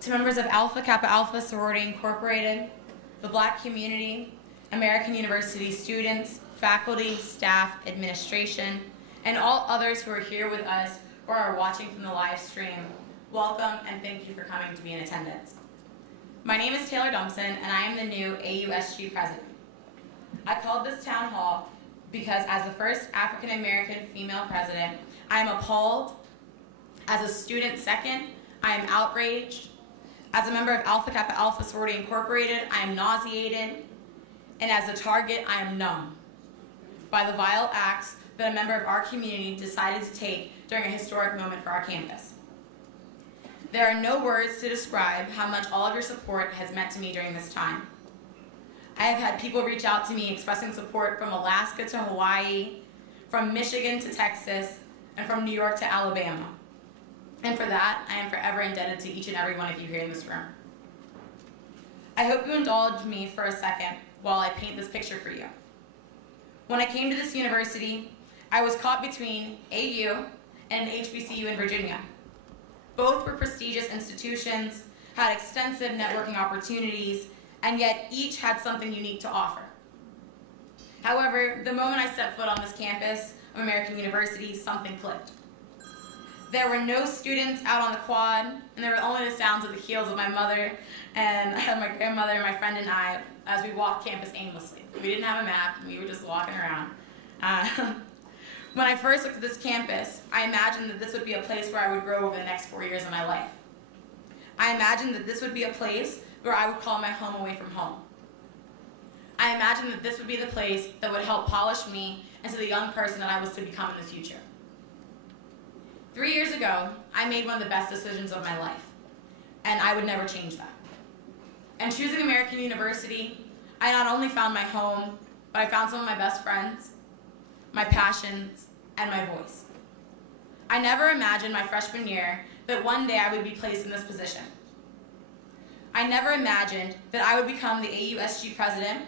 to members of Alpha Kappa Alpha Sorority Incorporated, the Black community, American University students, faculty, staff, administration, and all others who are here with us or are watching from the live stream, welcome and thank you for coming to be in attendance. My name is Taylor Dumpson, and I am the new AUSG President. I called this town hall because as the first African American female president, I am appalled. As a student second, I am outraged. As a member of Alpha Kappa Alpha Sorority Incorporated, I am nauseated. And as a target, I am numb by the vile acts that a member of our community decided to take during a historic moment for our campus. There are no words to describe how much all of your support has meant to me during this time. I have had people reach out to me expressing support from Alaska to Hawaii, from Michigan to Texas, and from New York to Alabama. And for that, I am forever indebted to each and every one of you here in this room. I hope you indulge me for a second while I paint this picture for you. When I came to this university, I was caught between AU and an HBCU in Virginia. Both were prestigious institutions, had extensive networking opportunities, and yet each had something unique to offer. However, the moment I stepped foot on this campus of American University, something clicked. There were no students out on the quad, and there were only the sounds of the heels of my mother and my grandmother, my friend, and I as we walked campus aimlessly. We didn't have a map, and we were just walking around. When I first looked at this campus, I imagined that this would be a place where I would grow over the next 4 years of my life. I imagined that this would be a place where I would call my home away from home. I imagined that this would be the place that would help polish me into the young person that I was to become in the future. 3 years ago, I made one of the best decisions of my life, and I would never change that. And choosing American University, I not only found my home, but I found some of my best friends, my passions, and my voice. I never imagined my freshman year that one day I would be placed in this position. I never imagined that I would become the AUSG president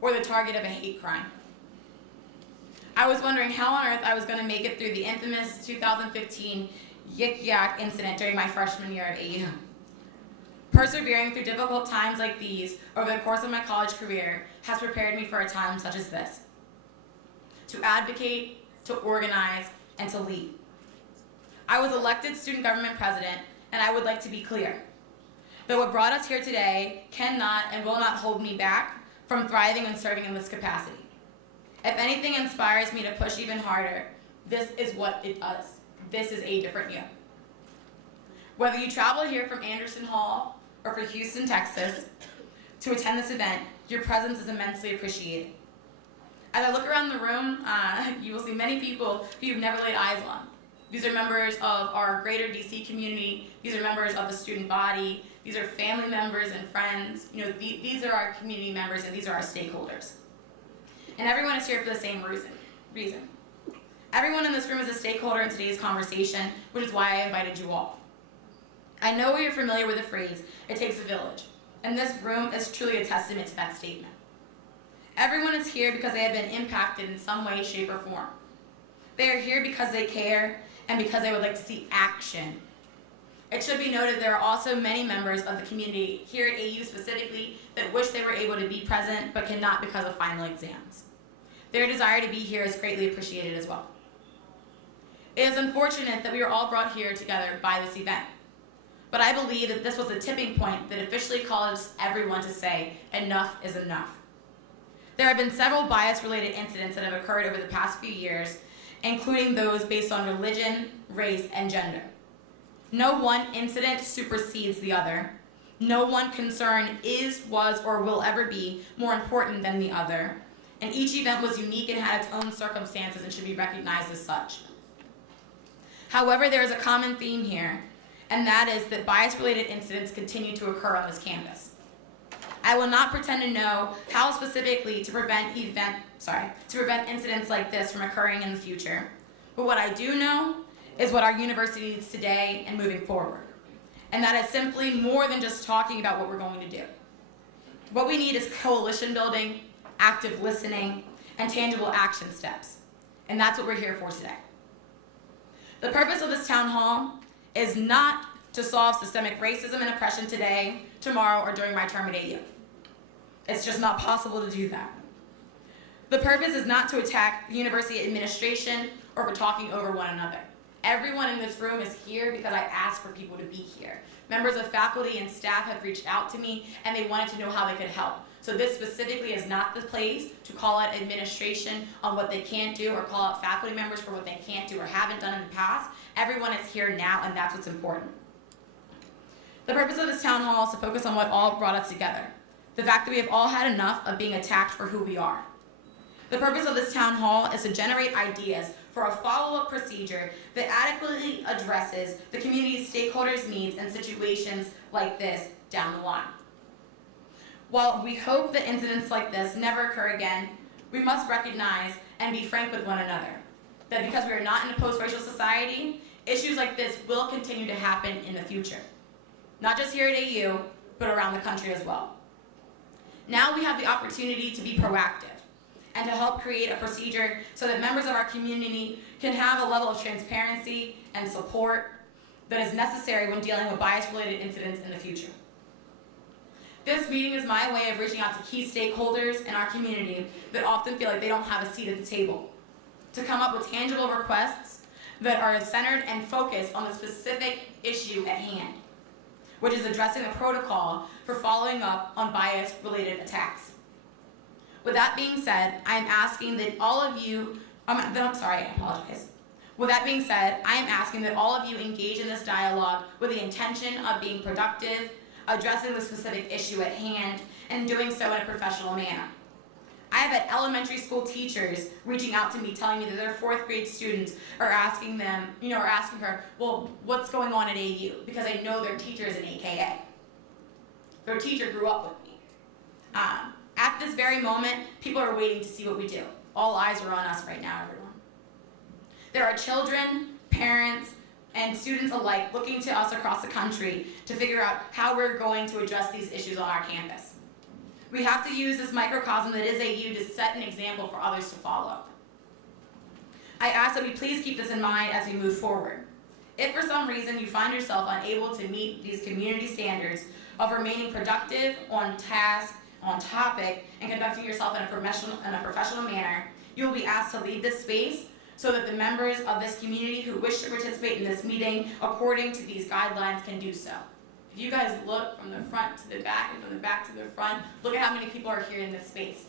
or the target of a hate crime. I was wondering how on earth I was going to make it through the infamous 2015 Yik Yak incident during my freshman year at AU. Persevering through difficult times like these over the course of my college career has prepared me for a time such as this. To advocate, to organize, and to lead. I was elected student government president, and I would like to be clear that what brought us here today cannot and will not hold me back from thriving and serving in this capacity. If anything inspires me to push even harder, this is what it does. This is a different you. Whether you travel here from Anderson Hall or from Houston, Texas, to attend this event, your presence is immensely appreciated. As I look around the room, you will see many people who you've never laid eyes on. These are members of our greater DC community. These are members of the student body. These are family members and friends. You know, these are our community members, and these are our stakeholders. And everyone is here for the same reason. Everyone in this room is a stakeholder in today's conversation, which is why I invited you all. I know you're familiar with the phrase, "It takes a village," and this room is truly a testament to that statement. Everyone is here because they have been impacted in some way, shape, or form. They are here because they care and because they would like to see action. It should be noted there are also many members of the community here at AU specifically that wish they were able to be present but cannot because of final exams. Their desire to be here is greatly appreciated as well. It is unfortunate that we were all brought here together by this event, but I believe that this was a tipping point that officially caused everyone to say, enough is enough. There have been several bias-related incidents that have occurred over the past few years, including those based on religion, race, and gender. No one incident supersedes the other. No one concern is, was, or will ever be more important than the other. And each event was unique and had its own circumstances and should be recognized as such. However, there is a common theme here, and that is that bias-related incidents continue to occur on this campus. I will not pretend to know how specifically to prevent incidents like this from occurring in the future. But what I do know is what our university needs today and moving forward. And that is simply more than just talking about what we're going to do. What we need is coalition building, active listening, and tangible action steps. And that's what we're here for today. The purpose of this town hall is not to solve systemic racism and oppression today, tomorrow, or during my term at AU. It's just not possible to do that. The purpose is not to attack the university administration or for talking over one another. Everyone in this room is here because I asked for people to be here. Members of faculty and staff have reached out to me and they wanted to know how they could help. So this specifically is not the place to call out administration on what they can't do or call out faculty members for what they can't do or haven't done in the past. Everyone is here now and that's what's important. The purpose of this town hall is to focus on what all brought us together. The fact that we have all had enough of being attacked for who we are. The purpose of this town hall is to generate ideas for a follow-up procedure that adequately addresses the community's stakeholders' needs in situations like this down the line. While we hope that incidents like this never occur again, we must recognize and be frank with one another that because we are not in a post-racial society, issues like this will continue to happen in the future. Not just here at AU, but around the country as well. Now we have the opportunity to be proactive and to help create a procedure so that members of our community can have a level of transparency and support that is necessary when dealing with bias-related incidents in the future. This meeting is my way of reaching out to key stakeholders in our community that often feel like they don't have a seat at the table, to come up with tangible requests that are centered and focused on the specific issue at hand, which is addressing the protocol for following up on bias-related attacks. With that being said, I am asking that all of you, I apologize. With that being said, I am asking that all of you engage in this dialogue with the intention of being productive, addressing the specific issue at hand, and doing so in a professional manner. I have had elementary school teachers reaching out to me telling me that their 4th grade students are asking them, asking her, well, what's going on at AU? Because they know their teacher is an AKA. Their teacher grew up with me. At this very moment, people are waiting to see what we do. All eyes are on us right now, everyone. There are children, parents, and students alike looking to us across the country to figure out how we're going to address these issues on our campus. We have to use this microcosm that is AU to set an example for others to follow. I ask that we please keep this in mind as we move forward. If for some reason you find yourself unable to meet these community standards of remaining productive, on task, on topic, and conducting yourself in a professional manner, you will be asked to leave this space so that the members of this community who wish to participate in this meeting according to these guidelines can do so. If you guys look from the front to the back and from the back to the front, look at how many people are here in this space.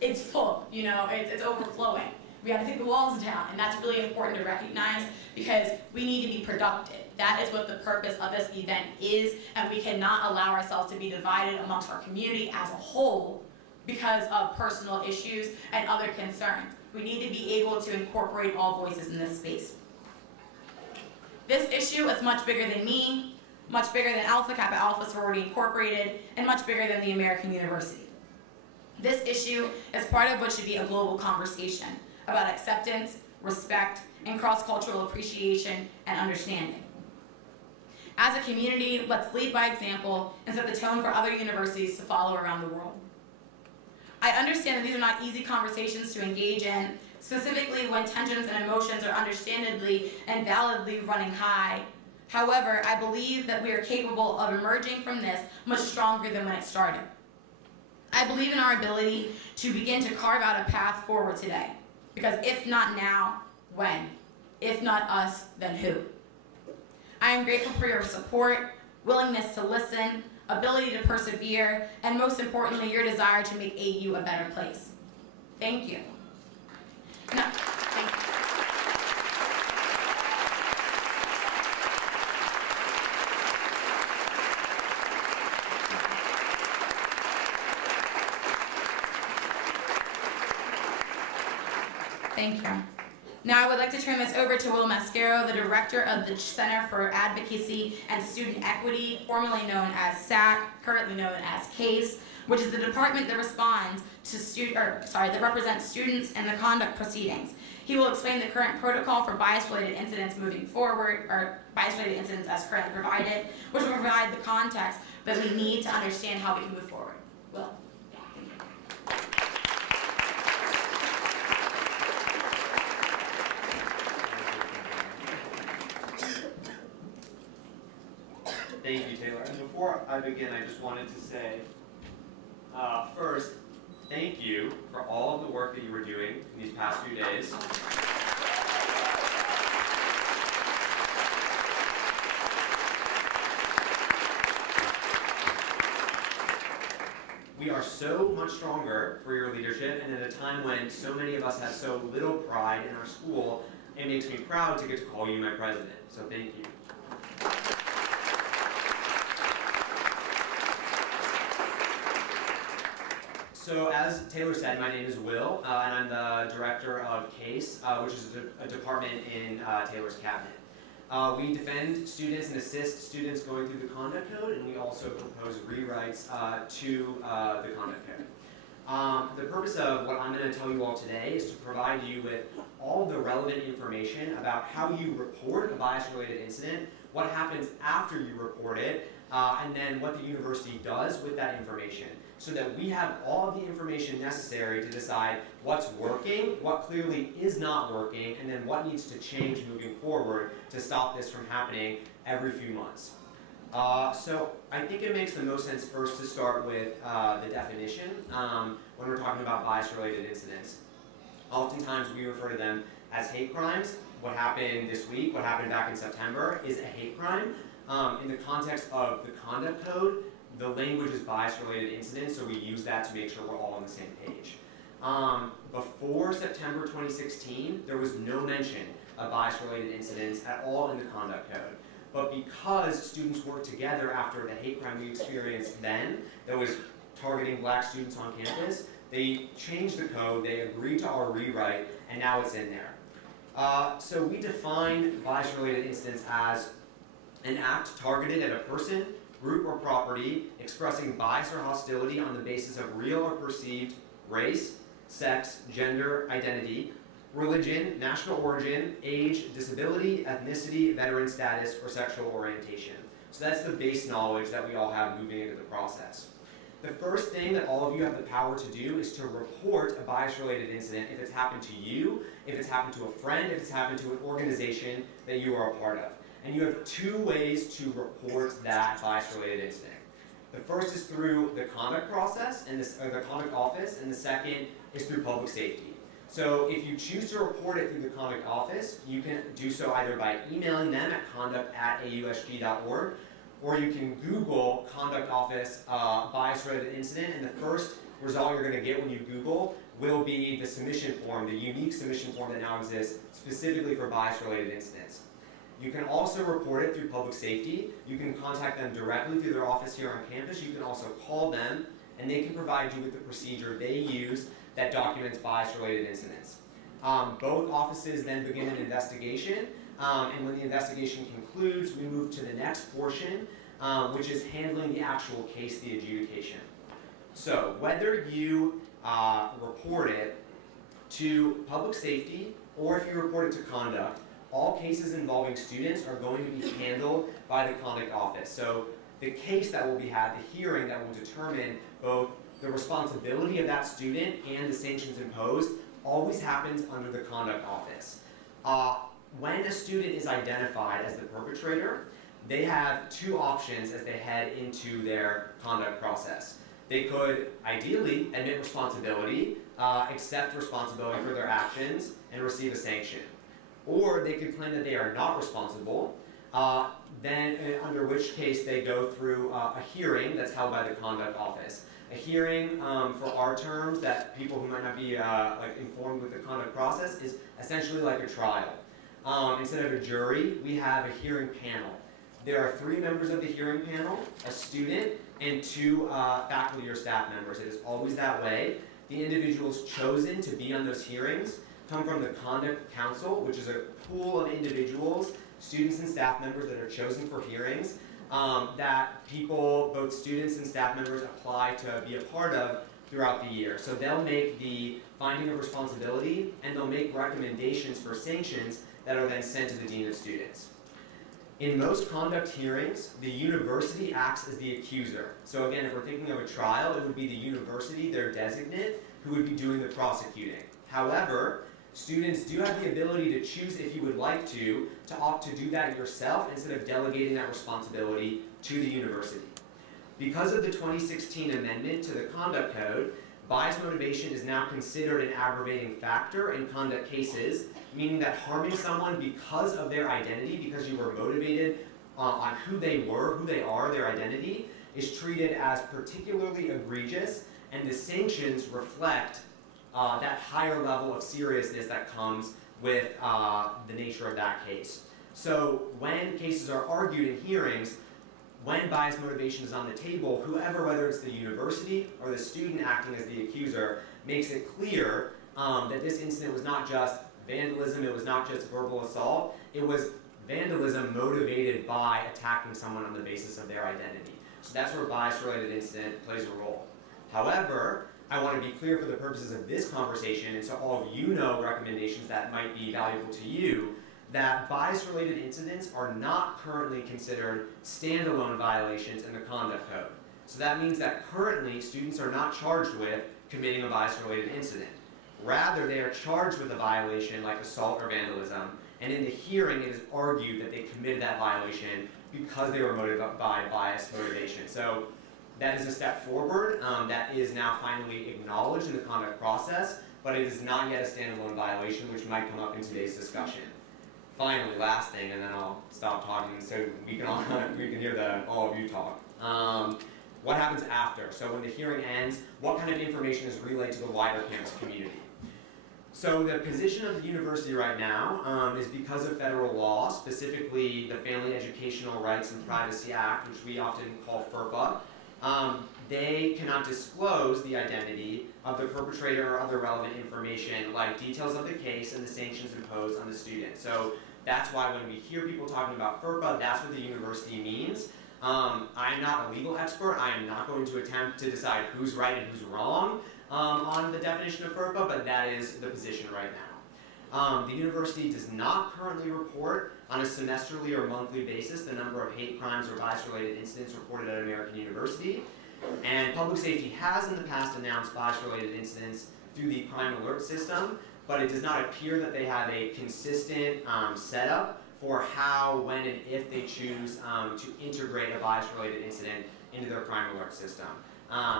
It's full, it's overflowing. We have to take the walls down, and that's really important to recognize because we need to be productive. That is what the purpose of this event is, and we cannot allow ourselves to be divided amongst our community as a whole because of personal issues and other concerns. We need to be able to incorporate all voices in this space. This issue is much bigger than me, much bigger than Alpha Kappa Alpha Sorority Incorporated, and much bigger than the American University. This issue is part of what should be a global conversation about acceptance, respect, and cross-cultural appreciation and understanding. As a community, let's lead by example and set the tone for other universities to follow around the world. I understand that these are not easy conversations to engage in, specifically when tensions and emotions are understandably and validly running high. However, I believe that we are capable of emerging from this much stronger than when it started. I believe in our ability to begin to carve out a path forward today. Because if not now, when? If not us, then who? I am grateful for your support, willingness to listen, ability to persevere, and most importantly, your desire to make AU a better place. Thank you. No, thank you. Thank you. Now I would like to turn this over to Will Mascaro, the Director of the Center for Advocacy and Student Equity, formerly known as SAC, currently known as CASE, which is the department that responds to that represents students in the conduct proceedings. He will explain the current protocol for bias-related incidents moving forward, or bias-related incidents as currently provided, which will provide the context that we need to understand how we can move forward. Will. before I begin, I just wanted to say, first, thank you for all of the work that you were doing in these past few days. We are so much stronger for your leadership, and at a time when so many of us have so little pride in our school, it makes me proud to get to call you my president. So thank you. So as Taylor said, my name is Will, and I'm the director of CASE, which is a department in Taylor's cabinet. We defend students and assist students going through the conduct code, and we also propose rewrites to the conduct code. The purpose of what I'm going to tell you all today is to provide you with all the relevant information about how you report a bias-related incident, what happens after you report it, and then what the university does with that information, so that we have all of the information necessary to decide what's working, what clearly is not working, and then what needs to change moving forward to stop this from happening every few months. So I think it makes the most sense first to start with the definition when we're talking about bias-related incidents. Oftentimes we refer to them as hate crimes. What happened this week, what happened back in September, is a hate crime. In the context of the conduct code, the language is bias-related incidents, so we use that to make sure we're all on the same page. Before September 2016, there was no mention of bias-related incidents at all in the conduct code. But because students worked together after the hate crime we experienced then, that was targeting black students on campus, they changed the code, they agreed to our rewrite, and now it's in there. So we define bias-related incidents as an act targeted at a person, group, or property expressing bias or hostility on the basis of real or perceived race, sex, gender, identity, religion, national origin, age, disability, ethnicity, veteran status, or sexual orientation. So that's the base knowledge that we all have moving into the process. The first thing that all of you have the power to do is to report a bias-related incident if it's happened to you, if it's happened to a friend, if it's happened to an organization that you are a part of. And you have two ways to report that bias-related incident. The first is through the conduct process, and the conduct office, and the second is through public safety. So if you choose to report it through the conduct office, you can do so either by emailing them at conduct@ausg.org, or you can Google conduct office bias-related incident, and the first result you're going to get when you Google will be the submission form, the unique submission form that now exists specifically for bias-related incidents. You can also report it through public safety. You can contact them directly through their office here on campus. You can also call them, and they can provide you with the procedure they use that documents bias-related incidents. Both offices then begin an investigation, and when the investigation concludes, we move to the next portion, which is handling the actual case, the adjudication. So whether you report it to public safety or if you report it to conduct, all cases involving students are going to be handled by the conduct office. So the case that will be had, the hearing that will determine both the responsibility of that student and the sanctions imposed, always happens under the conduct office. When a student is identified as the perpetrator, they have two options as they head into their conduct process. They could ideally admit responsibility, accept responsibility for their actions, and receive a sanction. Or they could claim that they are not responsible, then under which case they go through a hearing that's held by the conduct office. A hearing, for our terms, that people who might not be informed with the conduct process, is essentially like a trial. Instead of a jury, we have a hearing panel. There are 3 members of the hearing panel, a student, and 2 faculty or staff members. It is always that way. The individuals chosen to be on those hearings come from the Conduct Council, which is a pool of individuals, students and staff members that are chosen for hearings, that people, both students and staff members, apply to be a part of throughout the year. So they'll make the finding of responsibility, and they'll make recommendations for sanctions that are then sent to the Dean of Students. In most conduct hearings, the university acts as the accuser. So again, if we're thinking of a trial, it would be the university, their designate, who would be doing the prosecuting. However, students do have the ability to choose, if you would like to opt to do that yourself instead of delegating that responsibility to the university. Because of the 2016 amendment to the Conduct Code, bias motivation is now considered an aggravating factor in conduct cases, meaning that harming someone because of their identity, because you were motivated on who they were, who they are, their identity, is treated as particularly egregious, and the sanctions reflect that higher level of seriousness that comes with the nature of that case. So when cases are argued in hearings, when bias motivation is on the table, whoever, whether it's the university or the student acting as the accuser, makes it clear that this incident was not just vandalism, it was not just verbal assault, it was vandalism motivated by attacking someone on the basis of their identity. So that's where bias-related incident plays a role. However, I want to be clear for the purposes of this conversation, and so all of you know recommendations that might be valuable to you, that bias-related incidents are not currently considered standalone violations in the Conduct Code. So that means that currently students are not charged with committing a bias-related incident. Rather, they are charged with a violation like assault or vandalism, and in the hearing it is argued that they committed that violation because they were motivated by bias motivation. So that is a step forward that is now finally acknowledged in the conduct process, but it is not yet a standalone violation, which might come up in today's discussion. Finally, last thing, and then I'll stop talking so we can hear all of you talk. What happens after? So when the hearing ends, what kind of information is relayed to the wider campus community? So the position of the university right now is because of federal law, specifically the Family Educational Rights and Privacy Act, which we often call FERPA, they cannot disclose the identity of the perpetrator or other relevant information like details of the case and the sanctions imposed on the student. So that's why when we hear people talking about FERPA, that's what the university means. I'm not a legal expert. I am not going to attempt to decide who's right and who's wrong on the definition of FERPA, but that is the position right now. The university does not currently report on a semesterly or monthly basis the number of hate crimes or bias-related incidents reported at American University. And public safety has in the past announced bias-related incidents through the crime alert system, but it does not appear that they have a consistent setup for how, when, and if they choose to integrate a bias-related incident into their crime alert system.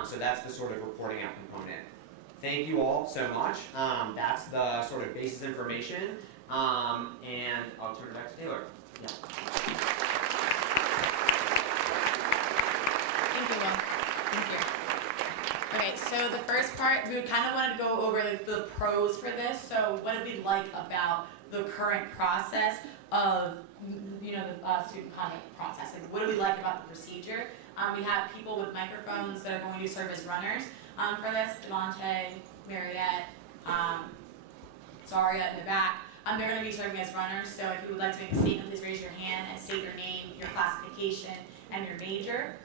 So that's the sort of reporting out component. Thank you all so much. That's the sort of basis information, and I'll turn it back to Taylor. Yeah. Thank you, Will. Thank you. Okay, so the first part, we kind of wanted to go over the pros for this. So what did we like about the current process of, the student conduct process? Like, what do we like about the procedure? We have people with microphones that are going to serve as runners for this. Devontae, Mariette, Zaria in the back. They're going to be serving as runners. So if you would like to make a statement, please raise your hand and state your name, your classification, and your major.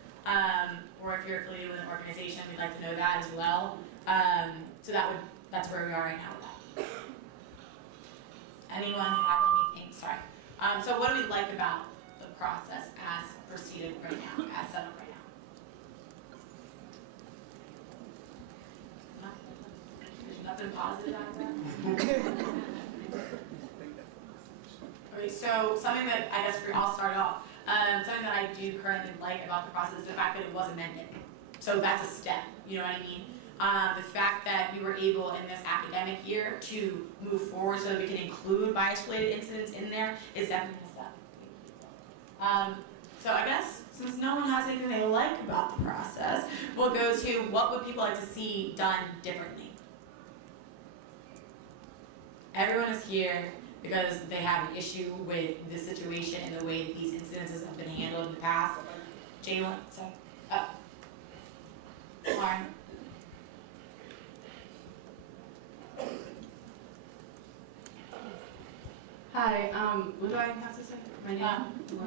Or if you're affiliated with an organization, we'd like to know that as well. So that's where we are right now with that. Anyone have anything? Sorry. So what do we like about the process as proceeded right now, as set up right now? There's nothing positive out of that? Okay, so something that I guess I'll start off. Something that I do currently like about the process is the fact that it was amended. So that's a step, you know what I mean? The fact that we were able in this academic year to move forward so that we can include bias-related incidents in there is definitely a step. So I guess since no one has anything they like about the process, we'll go to what would people like to see done differently? Everyone is here because they have an issue with the situation and the way that these incidences have been handled in the past. Jalen, sorry. Lauren. Hi, what do I have to say? My name?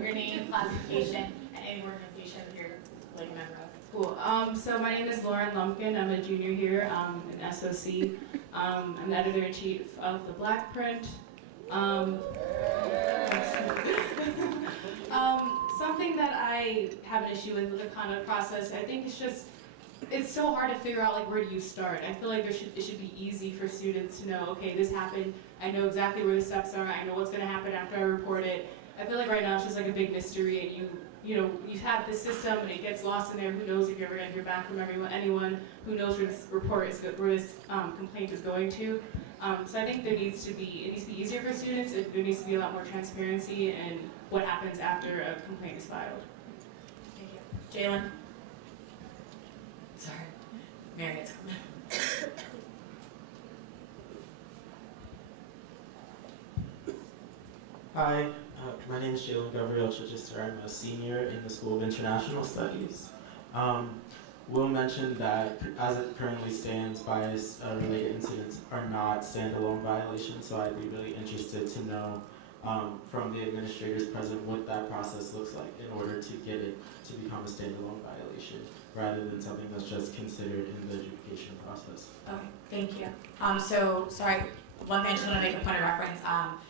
Your name, classification, and any organization that you're like a member of. Cool. So my name is Lauren Lumpkin. I'm a junior here in SOC. I'm the editor-in-chief of the Black Print. Something that I have an issue with the conduct process, I think it's so hard to figure out like where do you start. I feel like it should be easy for students to know, okay, this happened, I know exactly where the steps are, I know what's going to happen after I report it. I feel like right now it's just like a big mystery and you have this system and it gets lost in there. Who knows if you're ever going to hear back from anyone? Who knows where this complaint is going to? So I think it needs to be easier for students. There needs to be a lot more transparency in what happens after a complaint is filed. Thank you. Jalen? Sorry. Marriott's coming. Hi, my name is Jalen Gabriel Chichester. I'm a senior in the School of International Studies. Will mentioned that as it currently stands, bias-related incidents are not standalone violations, so I'd be really interested to know from the administrators present what that process looks like in order to get it to become a standalone violation, rather than something that's just considered in the adjudication process. Okay, thank you. So, sorry, one thing I just want to make a point of reference.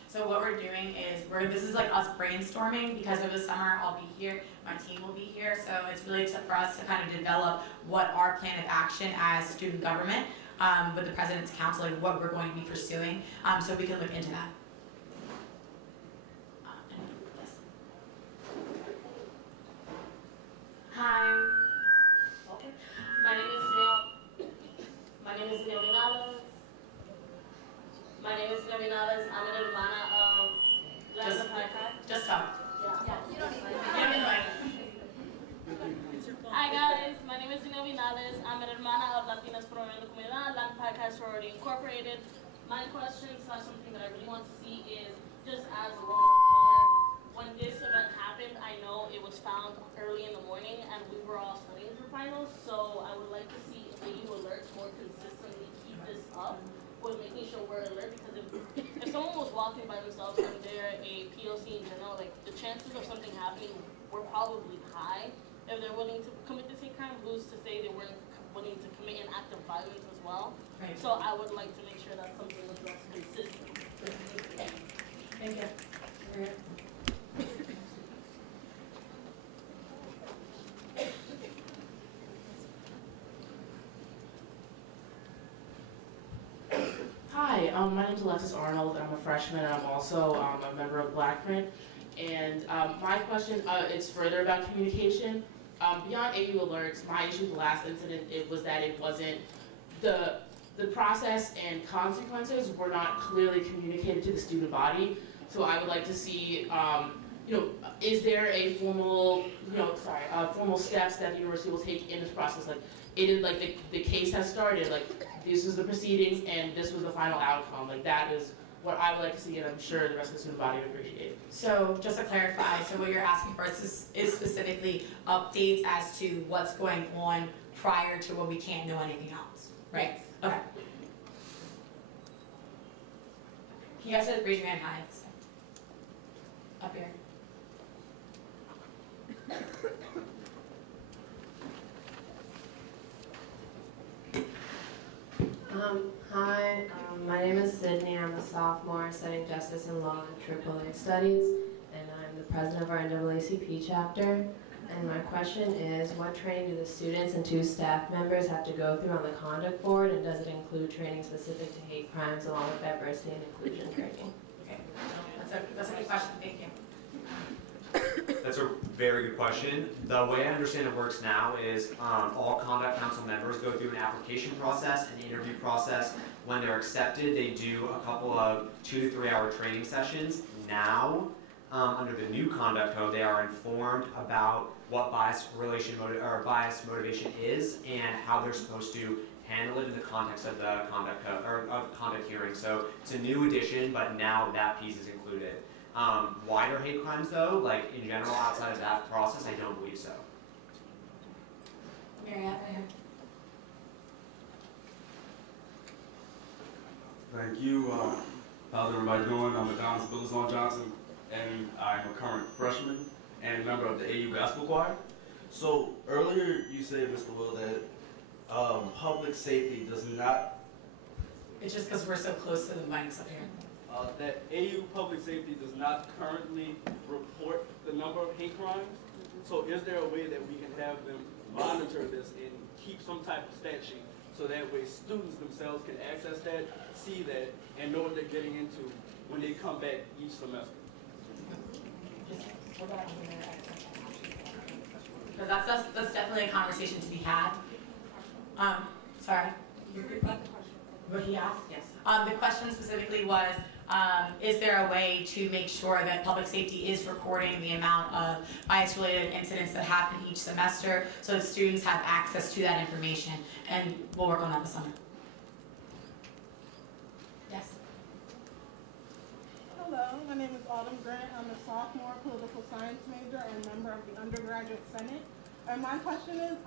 So what we're doing is, this is like us brainstorming, because over the summer I'll be here, my team will be here, so it's really for us to kind of develop what our plan of action as student government with the President's Council, like what we're going to be pursuing, so we can look into that. Hi. Okay. My name is Neil Vinales. My name is Neil Vinales. I'm an hermana of Lasa Paicai. Just talk. Yeah. You don't need to. Hi guys, my name is Neil Vinales. I'm an hermana of Latinas por la Comunidad, Lasa Paicai Sorority Incorporated. My question / something that I really want to see is, just as a woman of color, when this event happened, I know it was found early in the morning and we were all studying for finals, so I would like to see if AU alerts more consistently keep this up with making sure we're alert, because if someone was walking by themselves and they're a POC in general, like the chances of something happening were probably high. If they're willing to commit this hate crime, who's to say they weren't willing to commit an act of violence as well? Right. So I would like to make sure that something was less consistent. Thank you. Hi, my name is Alexis Arnold. I'm a freshman, and I'm also a member of Blackprint. And my question is further about communication. Beyond AU alerts, my issue with the last incident was that it wasn't the process and consequences were not clearly communicated to the student body. So I would like to see, is there a formal, formal steps that the university will take in this process? Like, the case has started, like, this was the proceedings and this was the final outcome. Like, that is what I would like to see, and I'm sure the rest of the student body would appreciate it. So just to clarify, so what you're asking for is specifically updates as to what's going on prior to when we can't know anything else, right? Okay. Can you guys just raise your hand high? Up here. Hi, my name is Sydney. I'm a sophomore studying Justice and Law and AAA Studies, and I'm the president of our NAACP chapter. And my question is, what training do the students and 2 staff members have to go through on the conduct board, and does it include training specific to hate crimes along with diversity and inclusion training? Okay, that's a good question. Thank you. That's a very good question. The way I understand it works now is all Conduct Council members go through an application process, an interview process. When they're accepted, they do a couple of 2 to 3 hour training sessions. Now, under the new conduct code, they are informed about what bias motivation is and how they're supposed to handle it in the context of the conduct code or of conduct hearing. So it's a new addition, but now that piece is included. Wider hate crimes, though, like in general, outside of that process, I don't believe so. Marriott, right here. Thank you. How's everybody doing? I'm Adonis Billazon Johnson, and I'm a current freshman and member of the AU Gospel Choir. So earlier you said, Mr. Will, that public safety does not... It's just because we're so close to the mics up here. That AU Public Safety does not currently report the number of hate crimes. So is there a way that we can have them monitor this and keep some type of stat sheet so that way students themselves can access that, see that, and know what they're getting into when they come back each semester? because that's definitely a conversation to be had. Sorry. What he asked? Yes. The question specifically was, is there a way to make sure that public safety is recording the amount of bias-related incidents that happen each semester so that students have access to that information? And we'll work on that this summer. Yes. Hello, my name is Autumn Grant. I'm a sophomore political science major and member of the undergraduate senate. And my question is,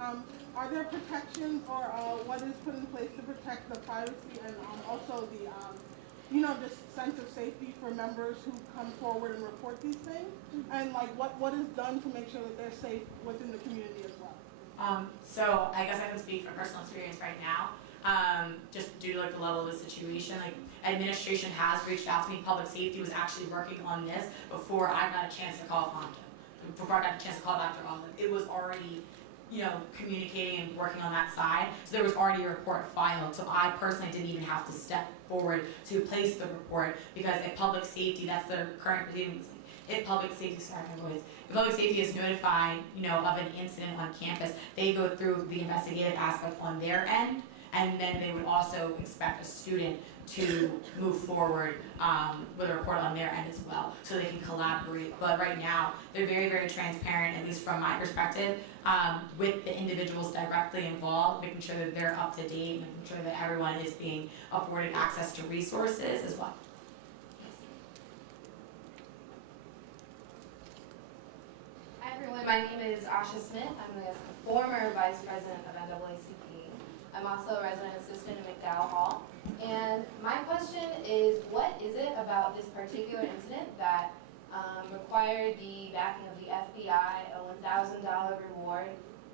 are there protections or what is put in place to protect the privacy and also the, just sense of safety for members who come forward and report these things? And like what is done to make sure that they're safe within the community as well? So I guess I can speak from personal experience right now. Just due to like the level of the situation, like administration has reached out to me. Public safety was actually working on this before I got a chance to call Fonda. Before I got a chance to call Dr. Olive, it was already, communicating and working on that side. So there was already a report filed. So I personally didn't even have to step forward to place the report because at public safety, that's the current proceedings. If public safety, if public safety is notified, of an incident on campus, they go through the investigative aspect on their end, and then they would also expect a student to move forward with a report on their end as well, so they can collaborate. But right now, they're very, very transparent, at least from my perspective, with the individuals directly involved, making sure that they're up to date, making sure that everyone is being afforded access to resources as well. Hi everyone, my name is Asha Smith. I'm the former Vice President of NAACP. I'm also a resident assistant in McDowell Hall. And my question is, what is it about this particular incident that required the backing of the FBI, a $1,000 reward?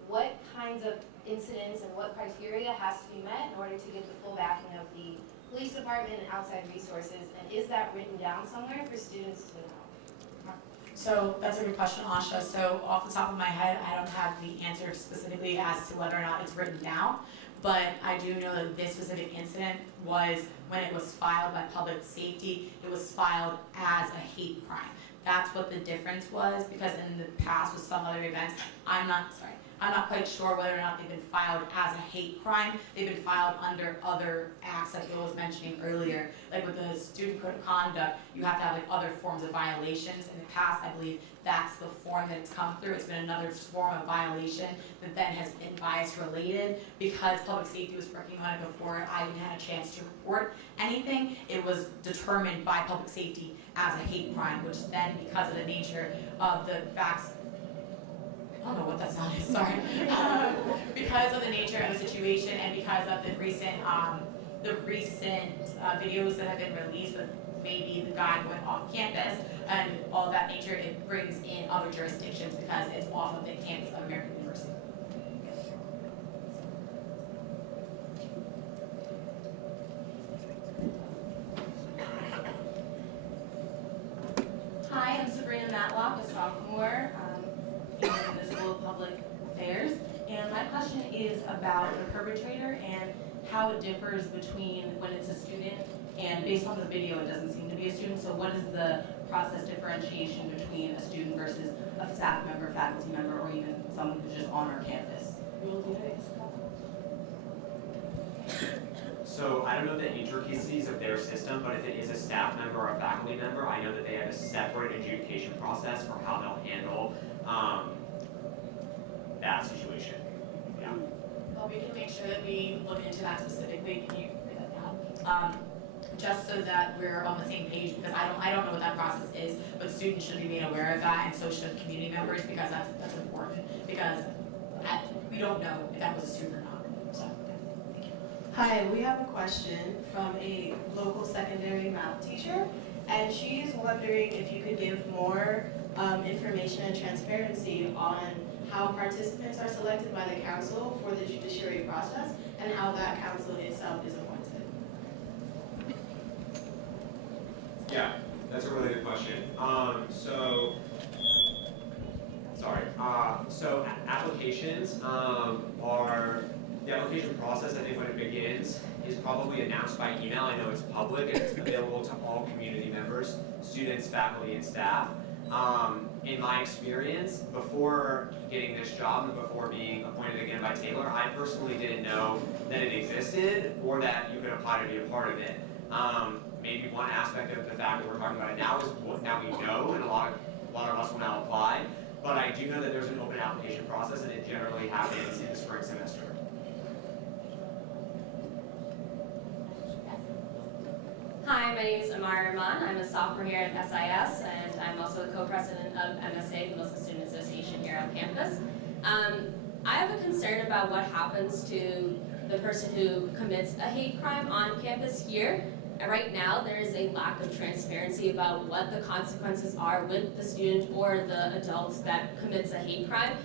What kinds of incidents and what criteria has to be met in order to get the full backing of the police department and outside resources? And is that written down somewhere for students to know? So that's a good question, Asha. So off the top of my head, I don't have the answer specifically as to whether or not it's written down. But I do know that this specific incident was, when it was filed by public safety, it was filed as a hate crime. That's what the difference was, because in the past with some other events, I'm not quite sure whether or not they've been filed as a hate crime. They've been filed under other acts that Bill was mentioning earlier. Like with the student code of conduct, you have to have like other forms of violations. In the past, I believe that's the form that it's come through. It's been another form of violation that then has been bias related. Because public safety was working on it before I even had a chance to report anything, it was determined by public safety as a hate crime, which then, because of the nature of the facts, I don't know what that sound is, sorry. Because of the nature of the situation and because of the recent videos that have been released with maybe the guy going off campus and all of that nature, it brings in other jurisdictions because it's off of the campus of American University. Hi, I'm Sabrina Matlock, a sophomore in the School of Public Affairs, and my question is about the perpetrator and how it differs between when it's a student, and based on the video, it doesn't seem to be a student, so what is the process differentiation between a student versus a staff member, faculty member, or even someone who's just on our campus? So I don't know the intricacies of their system, but if it is a staff member or a faculty member, I know that they have a separate adjudication process for how they'll handle that situation. Yeah. Well, we can make sure that we look into that specifically. Can you write that down? Just so that we're on the same page, because I don't know what that process is, but students should be made aware of that, and so should community members, because that's important. Because we don't know if that was a student or not. So, thank you. Hi, we have a question from a local secondary math teacher, and she's wondering if you could give more information and transparency on how participants are selected by the council for the judiciary process and how that council itself is appointed. Yeah, that's a really good question. So applications are, the application process, I think when it begins, is probably announced by email. I know it's public and it's available to all community members, students, faculty, and staff. In my experience, before getting this job and before being appointed again by Taylor, I personally didn't know that it existed or that you could apply to be a part of it. Maybe one aspect of the fact that we're talking about it now is what now we know, and a lot of us will now apply. But I do know that there's an open application process, and it generally happens in the spring semester. Hi, my name is Amara Rahman. I'm a sophomore here at SIS, and I'm also the co-president of MSA, the Muslim Student Association here on campus. I have a concern about what happens to the person who commits a hate crime on campus here. Right now, there is a lack of transparency about what the consequences are with the student or the adult that commits a hate crime,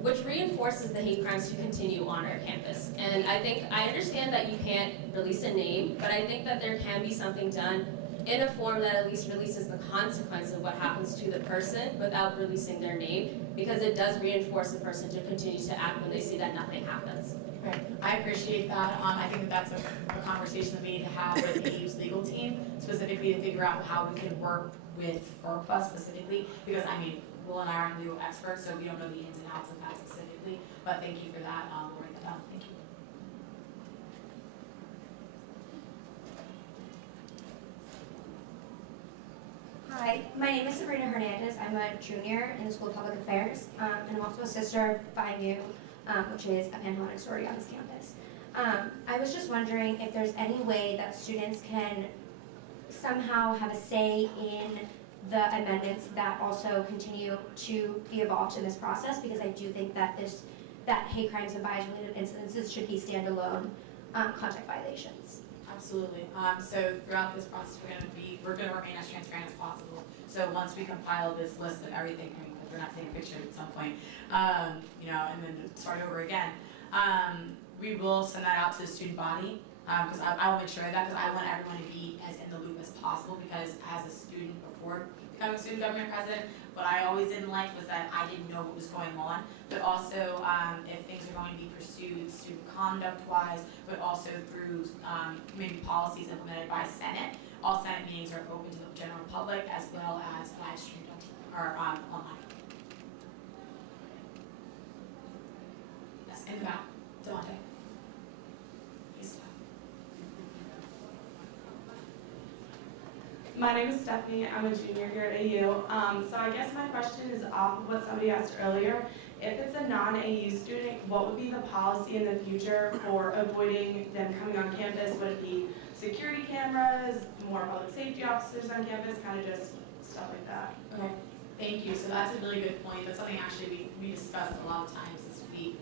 which reinforces the hate crimes to continue on our campus. And I understand that you can't release a name, but I think that there can be something done in a form that at least releases the consequence of what happens to the person without releasing their name, because it does reinforce the person to continue to act when they see that nothing happens. Right. I appreciate that. I think that that's a conversation that we need to have with the AU's legal team, specifically to figure out how we can work with FERPA specifically, because I mean, Will and I aren't legal experts, so we don't know the ins and outs of that specifically, but thank you for that. We'll write that down. Thank you. Hi, my name is Sabrina Hernandez. I'm a junior in the School of Public Affairs, and I'm also a sister of Phi Mu, which is a Panhellenic sorority on this campus. I was just wondering if there's any way that students can somehow have a say in the amendments that also continue to be evolved in this process, because I do think that that hate crimes and bias-related incidences should be standalone contact violations. Absolutely. So throughout this process, we're going to remain as transparent as possible. So once we compile this list of everything, I mean, we're not taking a picture at some point, and then start over again. We will send that out to the student body, because I will make sure of that, because I want everyone to be as in the loop as possible, because as a student before becoming student government president, what I always didn't like was that I didn't know what was going on, but also if things are going to be pursued student conduct-wise, but also through community policies implemented by Senate. All Senate meetings are open to the general public as well as live streamed or online. Yes, in the back, Delonte. My name is Stephanie. I'm a junior here at AU. So I guess my question is off of what somebody asked earlier. If it's a non-AU student, what would be the policy in the future for avoiding them coming on campus? Would it be security cameras, more public safety officers on campus, kind of just stuff like that? Okay, thank you. So that's a really good point. That's something actually we discussed a lot of times this week.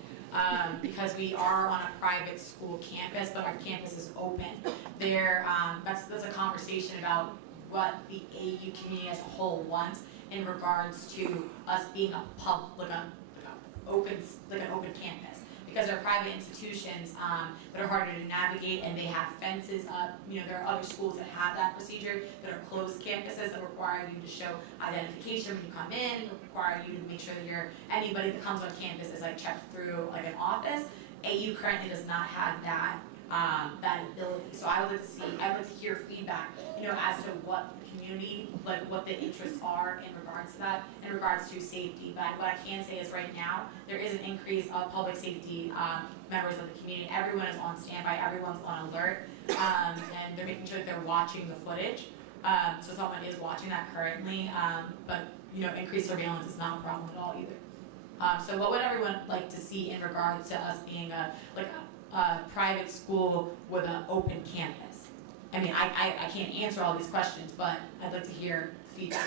Because we are on a private school campus, but our campus is open. That's a conversation about what the AU community as a whole wants in regards to us being an open campus. Because they're private institutions that are harder to navigate, and they have fences up. There are other schools that have that procedure, that are closed campuses that require you to show identification when you come in, require you to make sure that anybody that comes on campus is checked through an office. AU currently does not have that ability. So I would like to hear feedback, as to what the community, what the interests are in regards to that, in regards to safety. But what I can say is right now, there is an increase of public safety members of the community. Everyone is on standby, everyone's on alert, and they're making sure that they're watching the footage. So someone is watching that currently, but increased surveillance is not a problem at all either. So what would everyone like to see in regards to us being a private school with an open campus? I mean, I can't answer all these questions, but I'd like to hear feedback.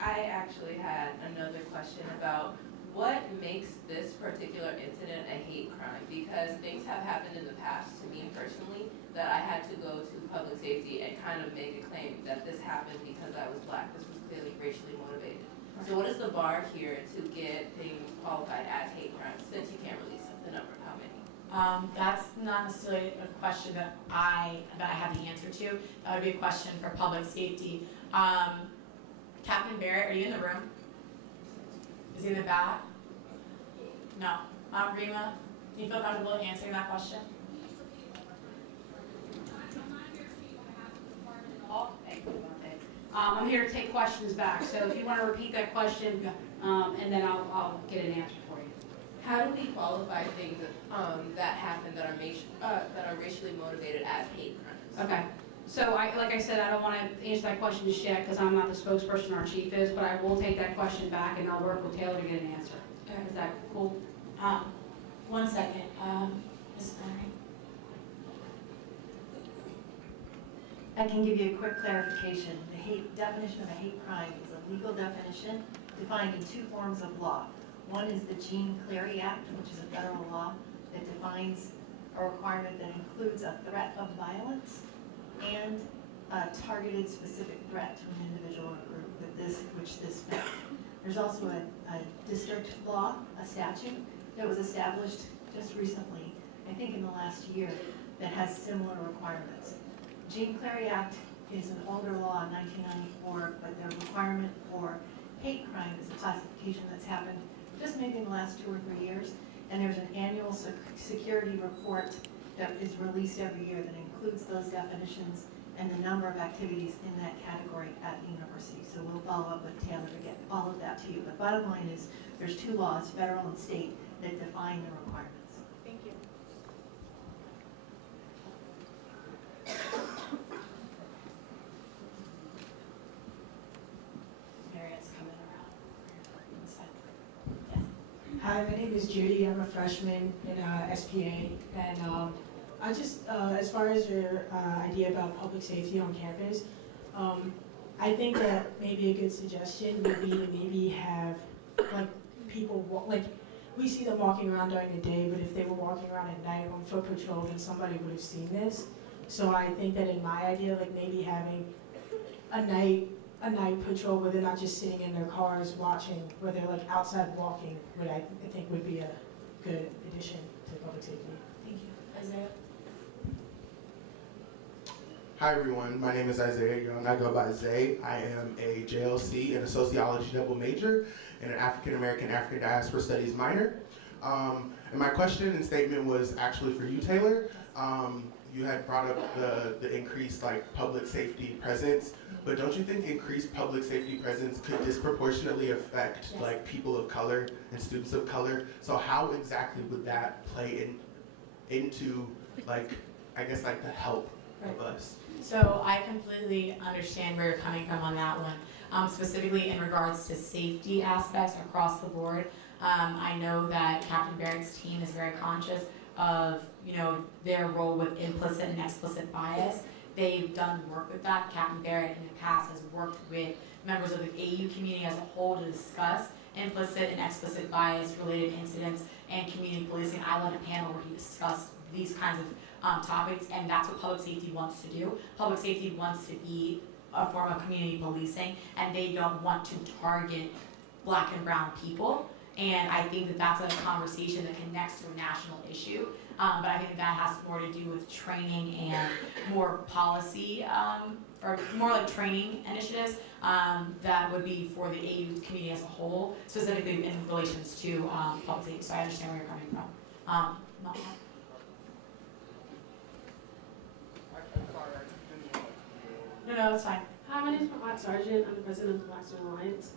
I actually had another question about what makes this particular incident a hate crime, because things have happened in the past to me personally that I had to go to public safety and kind of make a claim that this happened because I was black. This was clearly racially motivated. So what is the bar here to get things qualified as hate crimes, since you can't release the number of how many? That's not necessarily a question that I have the answer to. That would be a question for public safety. Captain Barrett, are you in the room? Is he in the back? No. Rima, do you feel comfortable answering that question? Oh, thank you. I'm here to take questions back. So if you want to repeat that question, and then I'll get an answer for you. How do we qualify things that happen that are racially motivated as hate crimes? Okay. So like I said, I don't want to answer that question just yet because I'm not the spokesperson our chief is, but I will take that question back and I'll work with Taylor to get an answer. Okay. Is that cool? 1 second, Ms. Larry. I can give you a quick clarification. The definition of a hate crime is a legal definition defined in 2 forms of law. One is the Jean Clary Act, which is a federal law that defines a requirement that includes a threat of violence and a targeted specific threat to an individual or group, which this meant. There's also a district law, a statute, that was established just recently, I think in the last year, that has similar requirements. Jean Clary Act is an older law in 1994, but the requirement for hate crime is a classification that's happened just maybe in the last 2 or 3 years, and there's an annual security report that is released every year that includes those definitions and the number of activities in that category at the university. So we'll follow up with Taylor to get all of that to you. But bottom line is there's 2 laws, federal and state, that define the requirements. Thank you. Mariette's coming around. Hi, my name is Judy. I'm a freshman in SPA, and I just, as far as your idea about public safety on campus, I think that maybe a good suggestion would be to maybe have like people we see them walking around during the day, but if they were walking around at night on foot patrol, then somebody would have seen this. So I think that in my idea, like maybe having a night patrol where they're not just sitting in their cars watching, where they're like outside walking, what I think would be a good addition to public safety. Thank you. Isaiah? Hi everyone, my name is Isaiah Young. I go by Zay. I am a JLC and a sociology double major and an African American African diaspora studies minor. And my question and statement was actually for you, Taylor. You had brought up the increased public safety presence, but don't you think increased public safety presence could disproportionately affect people of color and students of color? So how exactly would that play into I guess the help of us? So I completely understand where you're coming from on that one, specifically in regards to safety aspects across the board. I know that Captain Barrett's team is very conscious of their role with implicit and explicit bias. They've done work with that. Captain Barrett in the past has worked with members of the AU community as a whole to discuss implicit and explicit bias related incidents and community policing. I led a panel where he discussed these kinds of topics, and that's what public safety wants to do. Public safety wants to be a form of community policing, and they don't want to target Black and brown people. And I think that that's a conversation that connects to a national issue. But I think that has more to do with training and more policy, or more like training initiatives that would be for the AU community as a whole, specifically in relations to public safety. So I understand where you're coming from. No, it's fine. Hi, my name is Mahat Sargent. I'm the president of the Black Student Alliance.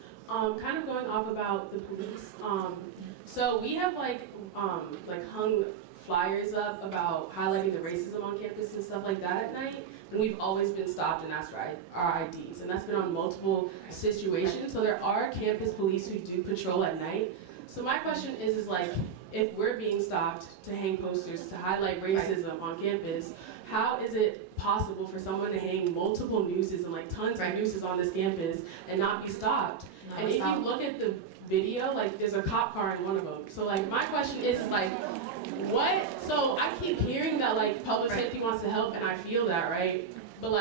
Kind of going off about the police. So we have hung flyers up about highlighting the racism on campus and stuff like that at night. And we've always been stopped and asked for our IDs. And that's been on multiple situations. So there are campus police who do patrol at night. So my question is if we're being stopped to hang posters to highlight racism on campus, how is it possible for someone to hang multiple nooses and tons of nooses on this campus and not be stopped? And if you look at the video, there's a cop car in one of them. So my question is what? So I keep hearing that public safety wants to help, and I feel that, right? But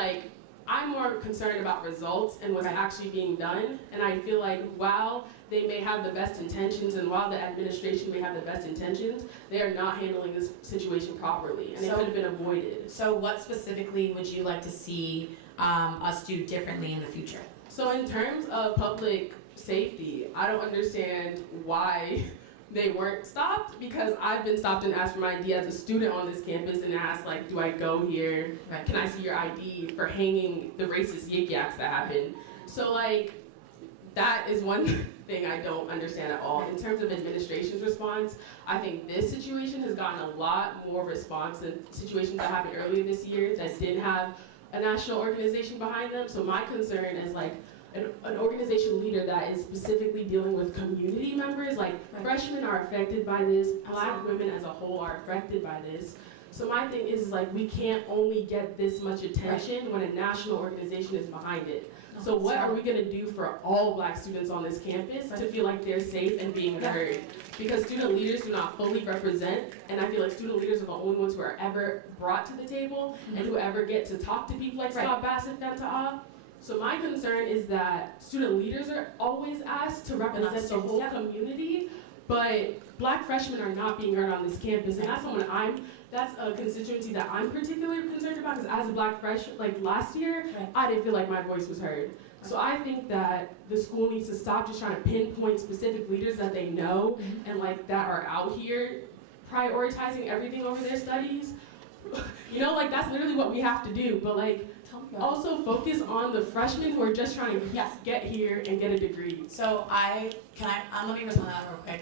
I'm more concerned about results and what's actually being done. And I feel while they may have the best intentions and while the administration may have the best intentions, they are not handling this situation properly, and it could have been avoided. So what specifically would you like to see us do differently in the future? So in terms of public safety, I don't understand why they weren't stopped, because I've been stopped and asked for my ID as a student on this campus and asked do I go here? Can I see your ID for hanging the racist yik yaks that happened? So like, that is one thing I don't understand at all. In terms of administration's response, I think this situation has gotten a lot more response than situations that happened earlier this year that didn't have a national organization behind them. So my concern is like an organization leader that is specifically dealing with community members, like freshmen are affected by this, Black women as a whole are affected by this. So my thing is like, we can't only get this much attention when a national organization is behind it. So what are we gonna do for all Black students on this campus to feel like they're safe and being heard? Because student leaders do not fully represent, and I feel like student leaders are the only ones who are ever brought to the table and who ever get to talk to people like Scott Bassett and Ta'a. So my concern is that student leaders are always asked to represent the whole community, but Black freshmen are not being heard on this campus, and that's a constituency that I'm particularly concerned about, because as a Black freshman, like last year, I didn't feel like my voice was heard. So I think that the school needs to stop just trying to pinpoint specific leaders that they know and like that are out here prioritizing everything over their studies. You know, like that's literally what we have to do, but like also focus on the freshmen who are just trying to get here and get a degree. So let me respond to that real quick.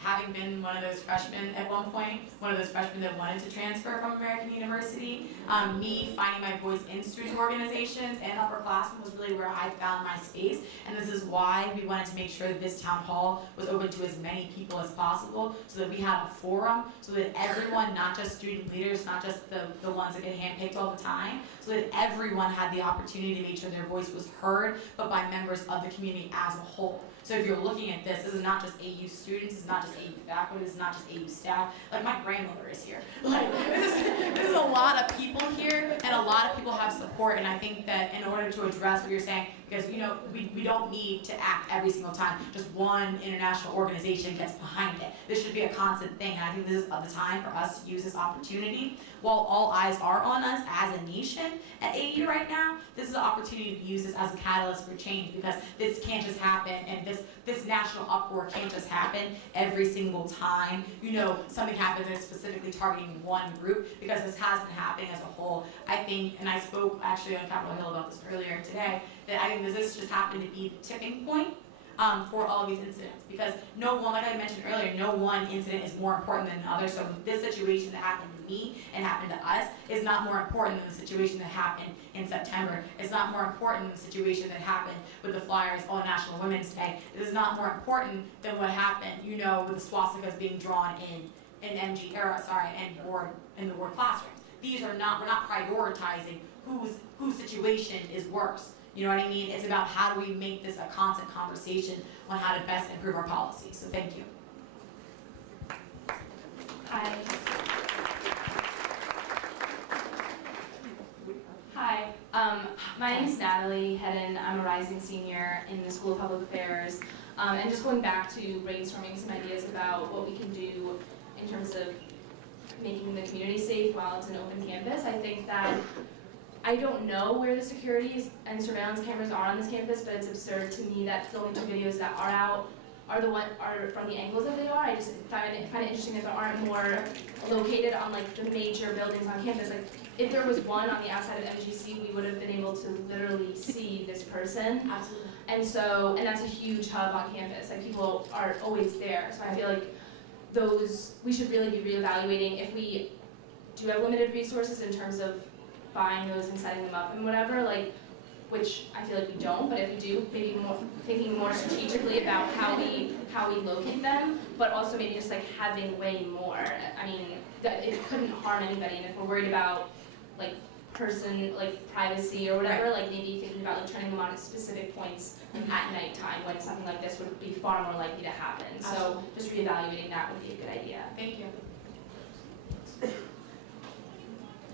Having been one of those freshmen at one point, one of those freshmen that wanted to transfer from American University, me finding my voice in student organizations and upperclassmen was really where I found my space. And this is why we wanted to make sure that this town hall was open to as many people as possible, so that we have a forum, so that everyone, not just student leaders, not just the ones that get handpicked all the time, so that everyone had the opportunity to make sure their voice was heard, but by members of the community as a whole. So if you're looking at this is not just AU students, it's not just AU faculty, this is not just AU staff. Like my grandmother is here. Like this is a lot of people here, and a lot of people have support. And I think that in order to address what you're saying, because you know we don't need to act every single time. Just one international organization gets behind it. This should be a constant thing. And I think this is the time for us to use this opportunity. While all eyes are on us as a nation at AU right now, this is an opportunity to use this as a catalyst for change, because this can't just happen, and this national uproar can't just happen every single time, you know, something happens that's specifically targeting one group, because this has been happening as a whole. I think, and I spoke actually on Capitol Hill about this earlier today, that I think this just happened to be the tipping point for all of these incidents, because no one, like I mentioned earlier, no one incident is more important than another. So this situation that happened to me and happened to us is not more important than the situation that happened in September. It's not more important than the situation that happened with the flyers on National Women's Day. It is not more important than what happened, you know, with the swastikas being drawn in the ward classrooms. These are not, we're not prioritizing whose situation is worse. You know what I mean? It's about how do we make this a constant conversation on how to best improve our policies. So thank you. Hi. My name is Natalie Hedden. I'm a rising senior in the School of Public Affairs. And just going back to brainstorming some ideas about what we can do in terms of making the community safe while it's an open campus, I think that I don't know where the security and surveillance cameras are on this campus, but it's absurd to me that the only two videos that are out are from the angles that they are. I just find it interesting that there aren't more located on like the major buildings on campus. Like if there was one on the outside of MGC, we would have been able to literally see this person. Absolutely. And that's a huge hub on campus. Like people are always there. So I feel like we should really be reevaluating if we do have limited resources in terms of buying those and setting them up and whatever, like, which I feel like we don't, but if we do, maybe thinking more strategically about how we locate them, but also maybe just like having way more. I mean, that it couldn't harm anybody, and if we're worried about like privacy or whatever, like maybe thinking about like turning them on at specific points at nighttime when something like this would be far more likely to happen. So just reevaluating that would be a good idea. Thank you.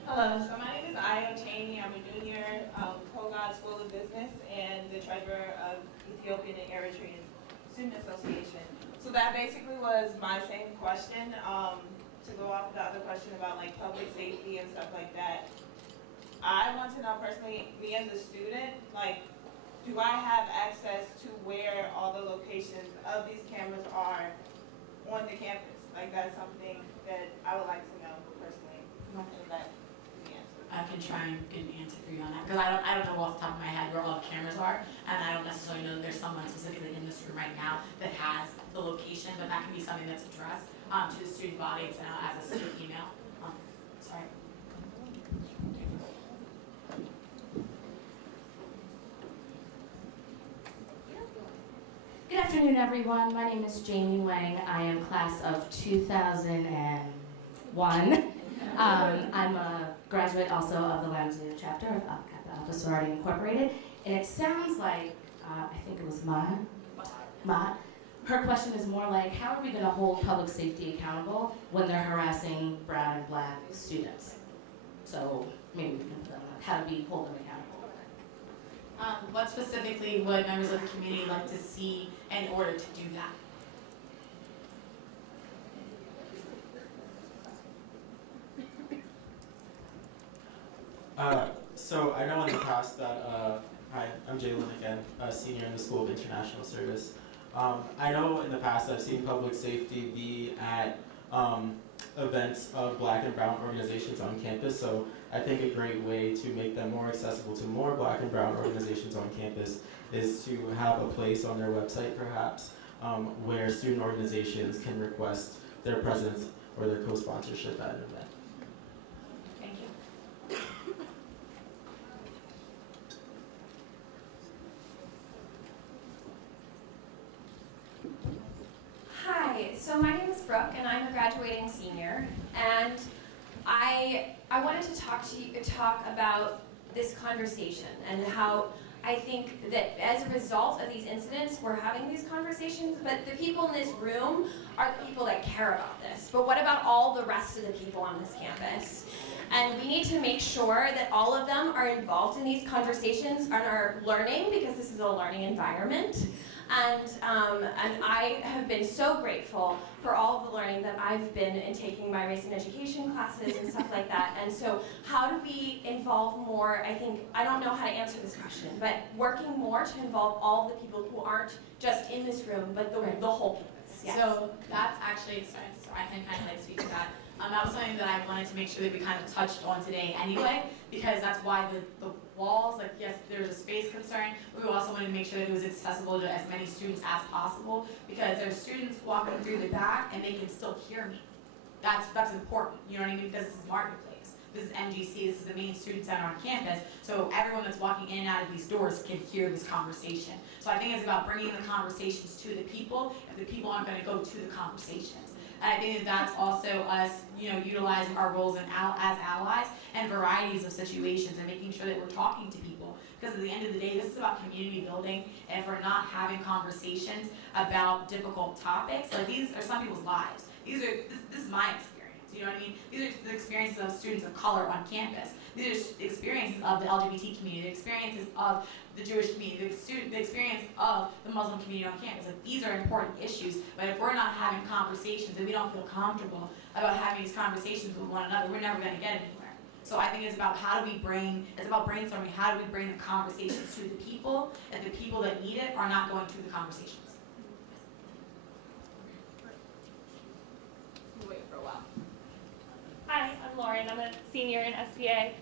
Hello, so my name is Aya Cheney. I'm a junior, Kogod School of Business, and the treasurer of Ethiopian and Eritrean Student Association. So that basically was my same question, to go off the other question about like public safety and stuff like that. I want to know personally, me as a student, like, do I have access to where all the locations of these cameras are on the campus? Like, that's something that I would like to know personally. If that I can can try and get an answer for you on that, because I don't know off the top of my head where all the cameras are, and I don't necessarily know that there's someone specifically in this room right now that has the location, but that can be something that's addressed to the student body as a student email. Sorry. Good afternoon, everyone. My name is Jamie Wang. I am class of 2001. I'm a graduate also of the Lamazoo chapter of Kappa Alpha Sorority Incorporated. And it sounds like, I think it was Maud. Her question is more like, how are we going to hold public safety accountable when they're harassing brown and black students? So maybe we can put on how do we hold them accountable? What specifically would members of the community like to see in order to do that? So I know in the past that, hi, I'm Jalen again, a senior in the School of International Service. I know in the past I've seen public safety be at events of black and brown organizations on campus, so I think a great way to make them more accessible to more black and brown organizations on campus is to have a place on their website perhaps where student organizations can request their presence or their co-sponsorship at an event. Thank you. Hi, so my name is Brooke, and I'm a graduating senior, and I wanted to talk about this conversation and how I think that as a result of these incidents, we're having these conversations, but the people in this room are the people that care about this. But what about all the rest of the people on this campus? And we need to make sure that all of them are involved in these conversations and are learning, because this is a learning environment. And I have been so grateful for all of the learning that I've been in taking my race and education classes and stuff like that. And so how do we involve more, I don't know how to answer this question, but working more to involve all the people who aren't just in this room, but the whole campus. Yes. So that's actually, sorry, I can kind of like speak to that. That was something that I wanted to make sure that we kind of touched on today anyway, because that's why the walls, like yes, there's a space concern, but we also wanted to make sure that it was accessible to as many students as possible, because there's students walking through the back and they can still hear me. That's important, you know what I mean? Because this is Marketplace, this is MGC, this is the main student center on campus, so everyone that's walking in and out of these doors can hear this conversation. So I think it's about bringing the conversations to the people, if the people aren't going to go to the conversations. And I think that that's also us, utilizing our roles as allies and varieties of situations and making sure that we're talking to people. Because at the end of the day, this is about community building, and if we're not having conversations about difficult topics, like these are some people's lives. This is my experience, you know what I mean? These are the experiences of students of color on campus. These are the experiences of the LGBT community, the experiences of the Jewish community, the experience of the Muslim community on campus. Like, these are important issues, but if we're not having conversations and we don't feel comfortable about having these conversations with one another, we're never going to get anywhere. So I think it's about it's about brainstorming, how do we bring the conversations to the people, and the people that need it are not going to the conversations. We'll wait for a while. Hi, I'm Lauren. I'm a senior in SPA.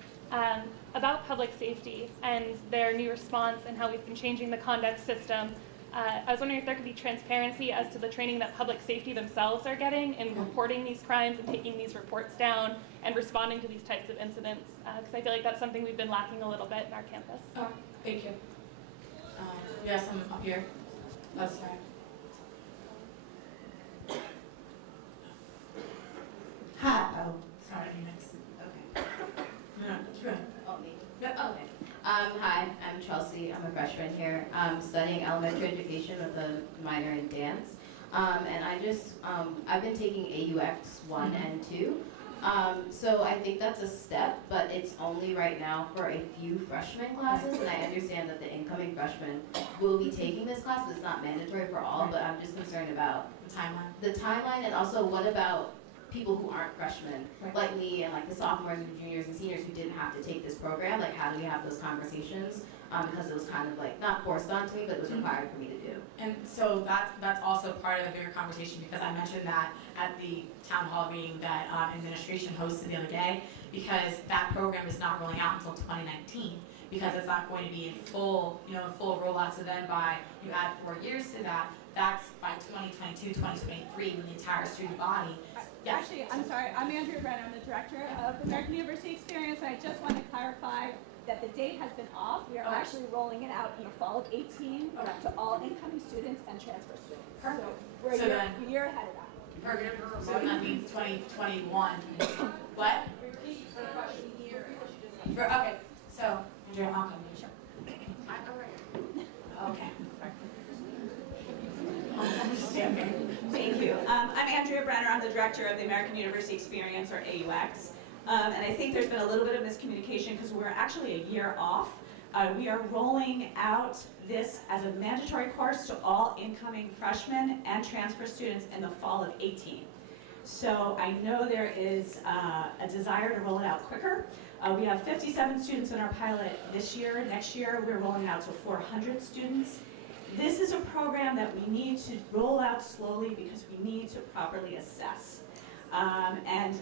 About public safety and their new response and how we've been changing the conduct system. I was wondering if there could be transparency as to the training that public safety themselves are getting in reporting these crimes and taking these reports down and responding to these types of incidents, because I feel like that's something we've been lacking a little bit in our campus. Oh, thank you. We have someone up here. Oh, sorry. Hi. Oh, sorry. Next. Okay. No, sure. Oh, me. Yep. Okay. Hi, I'm Chelsea. I'm a freshman here. I'm studying elementary education with a minor in dance. And I've been taking AUX 1 and 2. So I think that's a step, but it's only right now for a few freshman classes, and I understand that the incoming freshmen will be taking this class, but it's not mandatory for all, but I'm just concerned about the timeline, and also what about people who aren't freshmen, like me and like the sophomores and juniors and seniors who didn't have to take this program. Like, how do we have those conversations? Because it was kind of like not forced onto me, but it was required for me to do. And so that's also part of the bigger conversation, because I mentioned that at the town hall meeting that administration hosted the other day, because that program is not rolling out until 2019, because it's not going to be in full, in full rollout. So then you add 4 years to that, that's by 2022, 2023, when the entire student body. Yes. Actually, I'm sorry, I'm Andrea Brenner, I'm the director of the American University Experience, and I just want to clarify that the date has been off. We are actually rolling it out in the fall of 18 to all incoming students and transfer students. Perfect. So we're a year ahead of that. Perfect. So that means 2021. What? Okay, so, Andrea, I'll come to you. Okay. Thank you. I'm Andrea Brenner. I'm the director of the American University Experience, or AUX. And I think there's been a little bit of miscommunication because we're actually a year off. We are rolling out this as a mandatory course to all incoming freshmen and transfer students in the fall of 18. So I know there is a desire to roll it out quicker. We have 57 students in our pilot this year. Next year, we're rolling out to 400 students. This is a program that we need to roll out slowly because we need to properly assess. And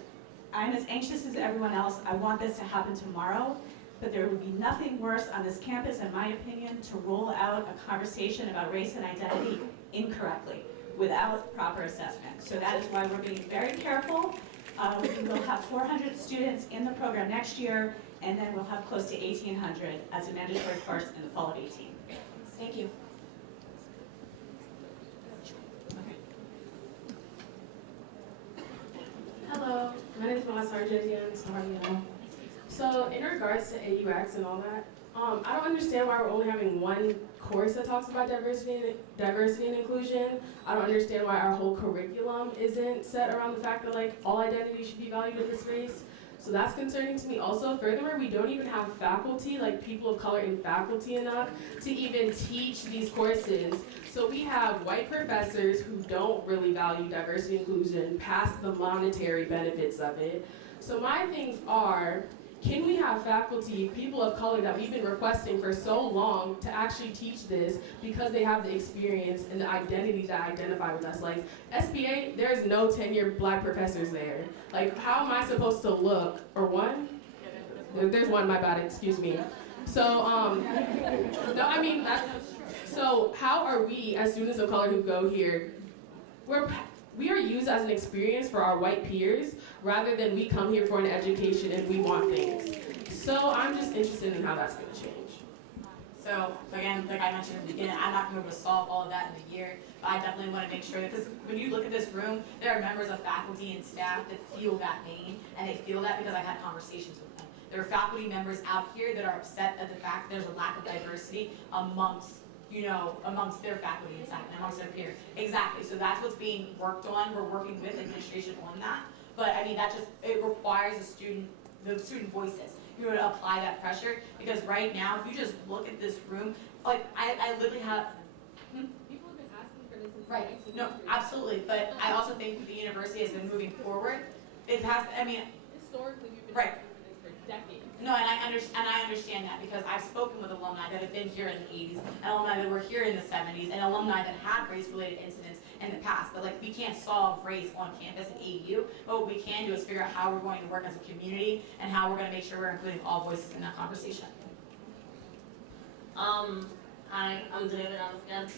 I'm as anxious as everyone else. I want this to happen tomorrow, but there would be nothing worse on this campus, in my opinion, to roll out a conversation about race and identity incorrectly, without proper assessment. So that is why we're being very careful. We will have 400 students in the program next year, and then we'll have close to 1,800 as a mandatory course in the fall of 18. Thank you. Hello, my name is Mala Sargentian. How are you? So in regards to AUX and all that, I don't understand why we're only having one course that talks about diversity and inclusion. I don't understand why our whole curriculum isn't set around the fact that all identity should be valued in this race. So that's concerning to me also. Furthermore, we don't even have faculty, people of color in faculty enough to even teach these courses. So we have white professors who don't really value diversity and inclusion past the monetary benefits of it. So my things are, can we have faculty, people of color that we've been requesting for so long to actually teach this because they have the experience and the identity that identify with us? Like SBA, there's no tenured black professors there. How am I supposed to look, or one? There's one, my bad, excuse me. So, no, I mean, so how are we as students of color who go here, we are used as an experience for our white peers rather than we come here for an education and we want things. So I'm just interested in how that's going to change. So again, like I mentioned at the beginning, I'm not going to be able to solve all of that in a year, but I definitely want to make sure that, because when you look at this room, there are members of faculty and staff that feel that pain, and they feel that because I've had conversations with them. There are faculty members out here that are upset at the fact that there's a lack of diversity amongst their faculty and staff and amongst their peers. Exactly, so that's what's being worked on. We're working with administration on that. But I mean, it requires the student voices. You would apply that pressure, because right now, if you just look at this room, I literally have, People have been asking for this since right, no, absolutely, but I also think the university has been moving forward. It has, historically, we've been right. asking for this for decades. No, and I understand that, because I've spoken with alumni that have been here in the 80s, and alumni that were here in the 70s, and alumni that had race-related incidents in the past. But we can't solve race on campus at AU, but what we can do is figure out how we're going to work as a community and how we're going to make sure we're including all voices in that conversation. Hi, I'm David again.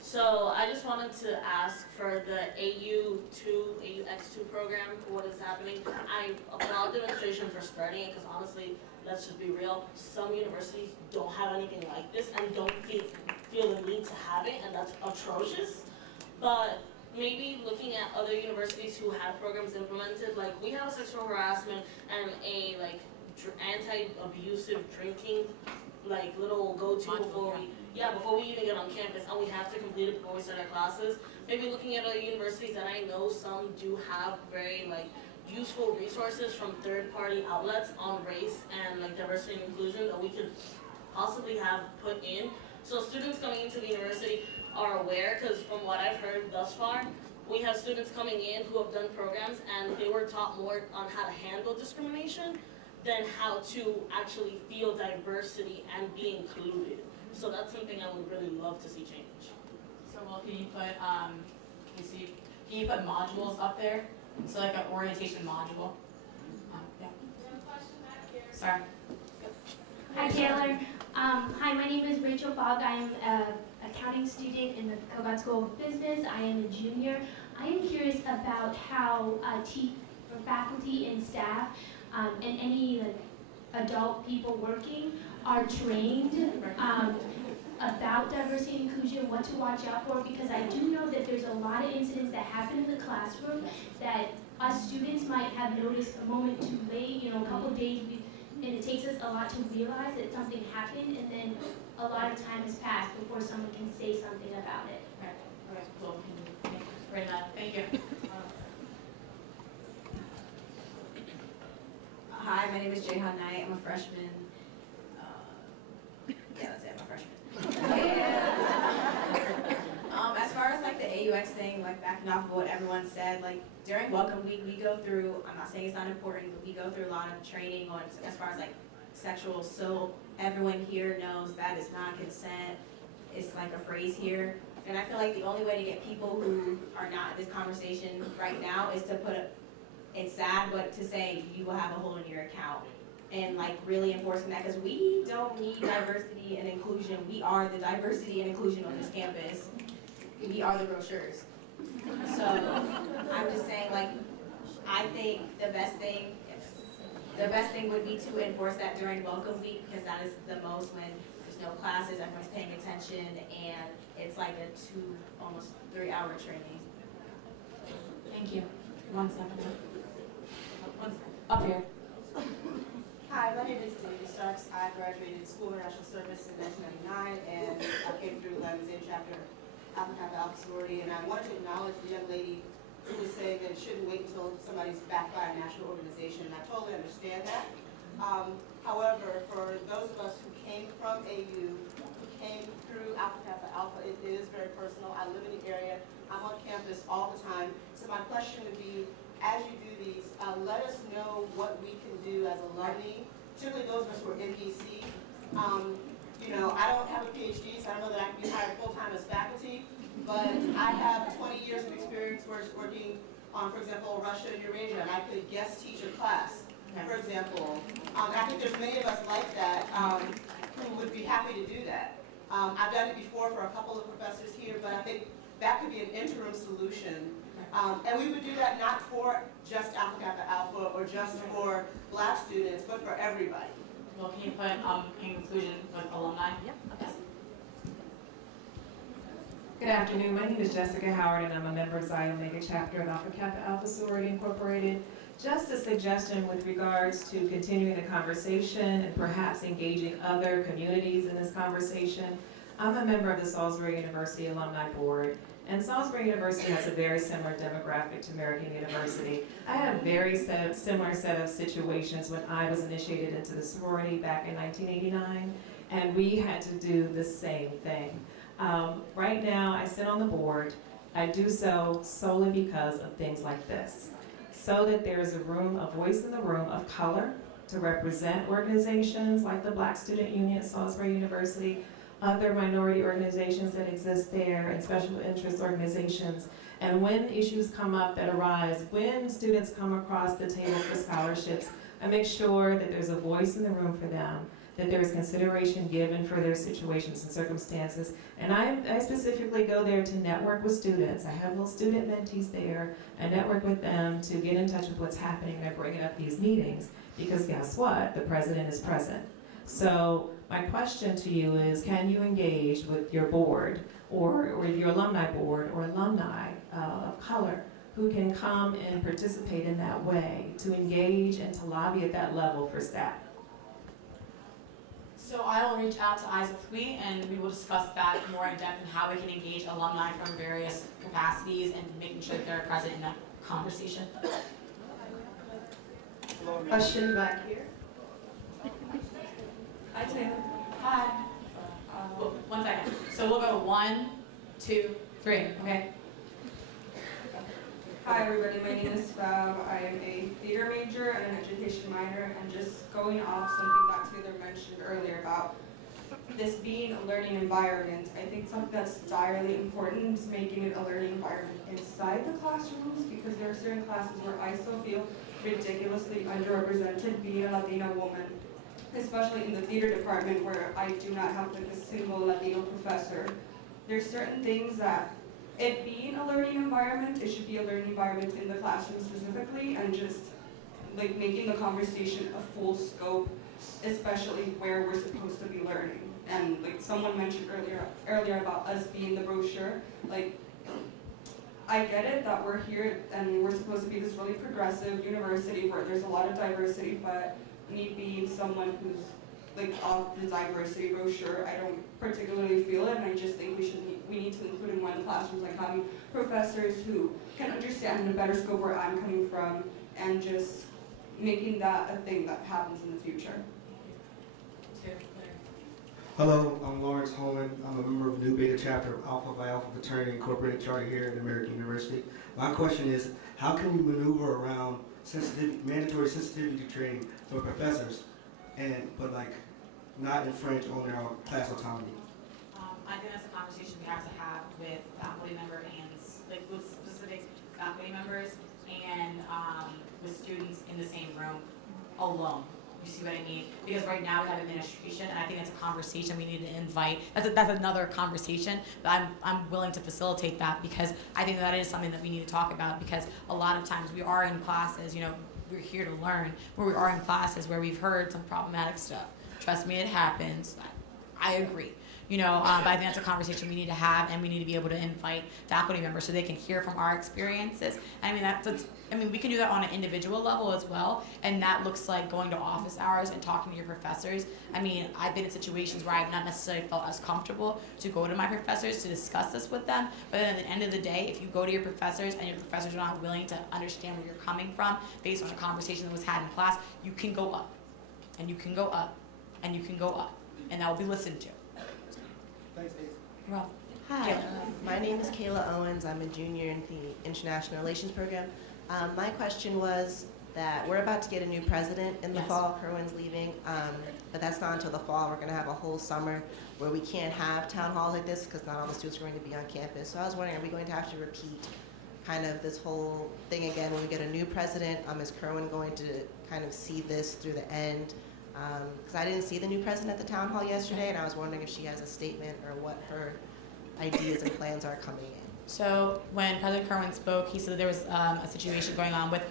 So I just wanted to ask for the AUX2 program, what is happening. I applaud the administration for starting it, because honestly, let's just be real, some universities don't have anything like this and don't feel the need to have it, and that's atrocious. But maybe looking at other universities who have programs implemented, we have a sexual harassment and a anti-abusive drinking little go-to before we even get on campus, and we have to complete it before we start our classes. Maybe looking at other universities that I know some do have very useful resources from third-party outlets on race and diversity and inclusion that we could possibly have put in, so students coming into the university are aware. Because from what I've heard thus far, we have students coming in who have done programs and they were taught more on how to handle discrimination than how to actually feel diversity and be included. So that's something I would really love to see change. So can you put modules up there? So an orientation module. Yeah. sorry. Hi, Taylor. Hi, my name is Rachel Fogg. I am an accounting student in the Kogod School of Business. I am a junior. I am curious about how faculty and staff and any adult people working are trained about diversity and inclusion, what to watch out for, because I do know that there's a lot of incidents that happen in the classroom that us students might have noticed a moment too late, a couple days, and it takes us a lot to realize that something happened, and then a lot of time has passed before someone can say something about it. Okay, cool. Thank you. Hi, my name is Jayhan Knight. I'm a freshman. Yeah, that's it. I'm a freshman. As far as like the AUX thing, like backing off of what everyone said, like during Welcome Week, we go through. I'm not saying it's not important, but we go through a lot of training on as far as like sexual assault. Everyone here knows that is not consent. It's like a phrase here. And I feel like the only way to get people who are not in this conversation right now is to put it's sad, but to say you will have a hole in your account. And like really enforcing that, because we don't need diversity and inclusion. We are the diversity and inclusion on this campus. We are the brochures. So I'm just saying, like, I think the best thing would be to enforce that during Welcome Week, because that is the most when there's no classes, everyone's paying attention, and it's like a almost 3-hour training. Thank you. 1 second. Up here. Hi, my name is David Starks. I graduated School of International Service in 1999, and I came through the Zen chapter, Alpha Kappa Alpha sorority, and I wanted to acknowledge the young lady who was saying that it shouldn't wait until somebody's backed by a national organization, and I totally understand that. However, for those of us who came from AU, who came through Alpha Kappa Alpha, it is very personal. I live in the area. I'm on campus all the time. So my question would be, as you do these, let us know what we can do as alumni, particularly those of us who are NBC. I don't have a PhD, so I don't know that I can be hired full-time as faculty, but I have 20 years of experience working on, for example, Russia and Eurasia, and I could guest teach a class, for example. I think there's many of us like that who would be happy to do that. I've done it before for a couple of professors here, but I think that could be an interim solution. And we would do that not for just Alpha Kappa Alpha or just for Black students, but for everybody. Well, can you put in inclusion with alumni? Yep. Okay. Good afternoon. My name is Jessica Howard, and I'm a member of Xi Omega chapter of Alpha Kappa Alpha Sorority Incorporated. Just a suggestion with regards to continuing the conversation and perhaps engaging other communities in this conversation. I'm a member of the Salisbury University Alumni Board, and Salisbury University has a very similar demographic to American University. I had a very similar set of situations when I was initiated into the sorority back in 1989, and we had to do the same thing. Right now, I sit on the board. I do so solely because of things like this, so that there is a voice in the room of color to represent organizations like the Black Student Union at Salisbury University, other minority organizations that exist there, and special interest organizations. And when issues come up that arise, when students come across the table for scholarships, I make sure that there's a voice in the room for them, that there is consideration given for their situations and circumstances. And I specifically go there to network with students. I have little student mentees there. I network with them to get in touch with what's happening. I bring it up these meetings because guess what? The president is present. So my question to you is, can you engage with your board or your alumni board or alumni of color who can come and participate in that way to engage and to lobby at that level for staff? So I will reach out to Isaac Hui, and we will discuss that more in depth and how we can engage alumni from various capacities and making sure that they're present in that conversation. Question back here. Hi, Taylor. Hi. 1 second. So we'll go 1, 2, 3. Okay. Hi everybody, my name is Fab. I am a theater major and an education minor, and just going off something that Taylor mentioned earlier about this being a learning environment, I think something that's direly important is making it a learning environment inside the classrooms, because there are certain classes where I still feel ridiculously underrepresented being a Latina woman. especially in the theater department where I do not have like a single Latino professor. There's certain things that, it being a learning environment, it should be a learning environment in the classroom specifically, and just like making the conversation a full scope, especially where we're supposed to be learning. And like someone mentioned earlier about us being the brochure, like I get it that we're here and we're supposed to be this really progressive university where there's a lot of diversity, but me being someone who's like off the diversity brochure, I don't particularly feel it, and I just think we need to include in one of the classrooms, like having professors who can understand in a better scope where I'm coming from, and just making that a thing that happens in the future. Hello, I'm Lawrence Holman. I'm a member of the New Beta chapter of Alpha Phi Alpha Fraternity Incorporated Charter here at American University. My question is, how can we maneuver around mandatory sensitivity training for professors, but like not infringe on their class autonomy? I think that's a conversation we have to have with faculty member and like with specific faculty members and with students in the same room alone. You see what I mean? Because right now we have administration, and I think that's a conversation we need to invite. That's another conversation, but I'm willing to facilitate that because I think that is something that we need to talk about, because a lot of times we are in classes, you know, we're here to learn, where we are in classes where we've heard some problematic stuff. Trust me, it happens. I agree. You know, but I think that's a conversation we need to have, and we need to be able to invite faculty members so they can hear from our experiences. I mean, we can do that on an individual level as well, and that looks like going to office hours and talking to your professors. I mean, I've been in situations where I've not necessarily felt as comfortable to go to my professors to discuss this with them, but then at the end of the day, if you go to your professors and your professors are not willing to understand where you're coming from based on a conversation that was had in class, you can go up, and you can go up, and you can go up, and that will be listened to. Thanks, Dave. Rob. Hi, my name is Kayla Owens. I'm a junior in the International Relations program. My question was that we're about to get a new president in the fall. Kerwin's leaving, but that's not until the fall. We're going to have a whole summer where we can't have town halls like this because not all the students are going to be on campus. So I was wondering, are we going to have to repeat kind of this whole thing again when we get a new president? Is Kerwin going to kind of see this through the end? Because I didn't see the new president at the town hall yesterday, and I was wondering if she has a statement or what her ideas and plans are coming in. So when President Kerwin spoke, he said that there was a situation going on with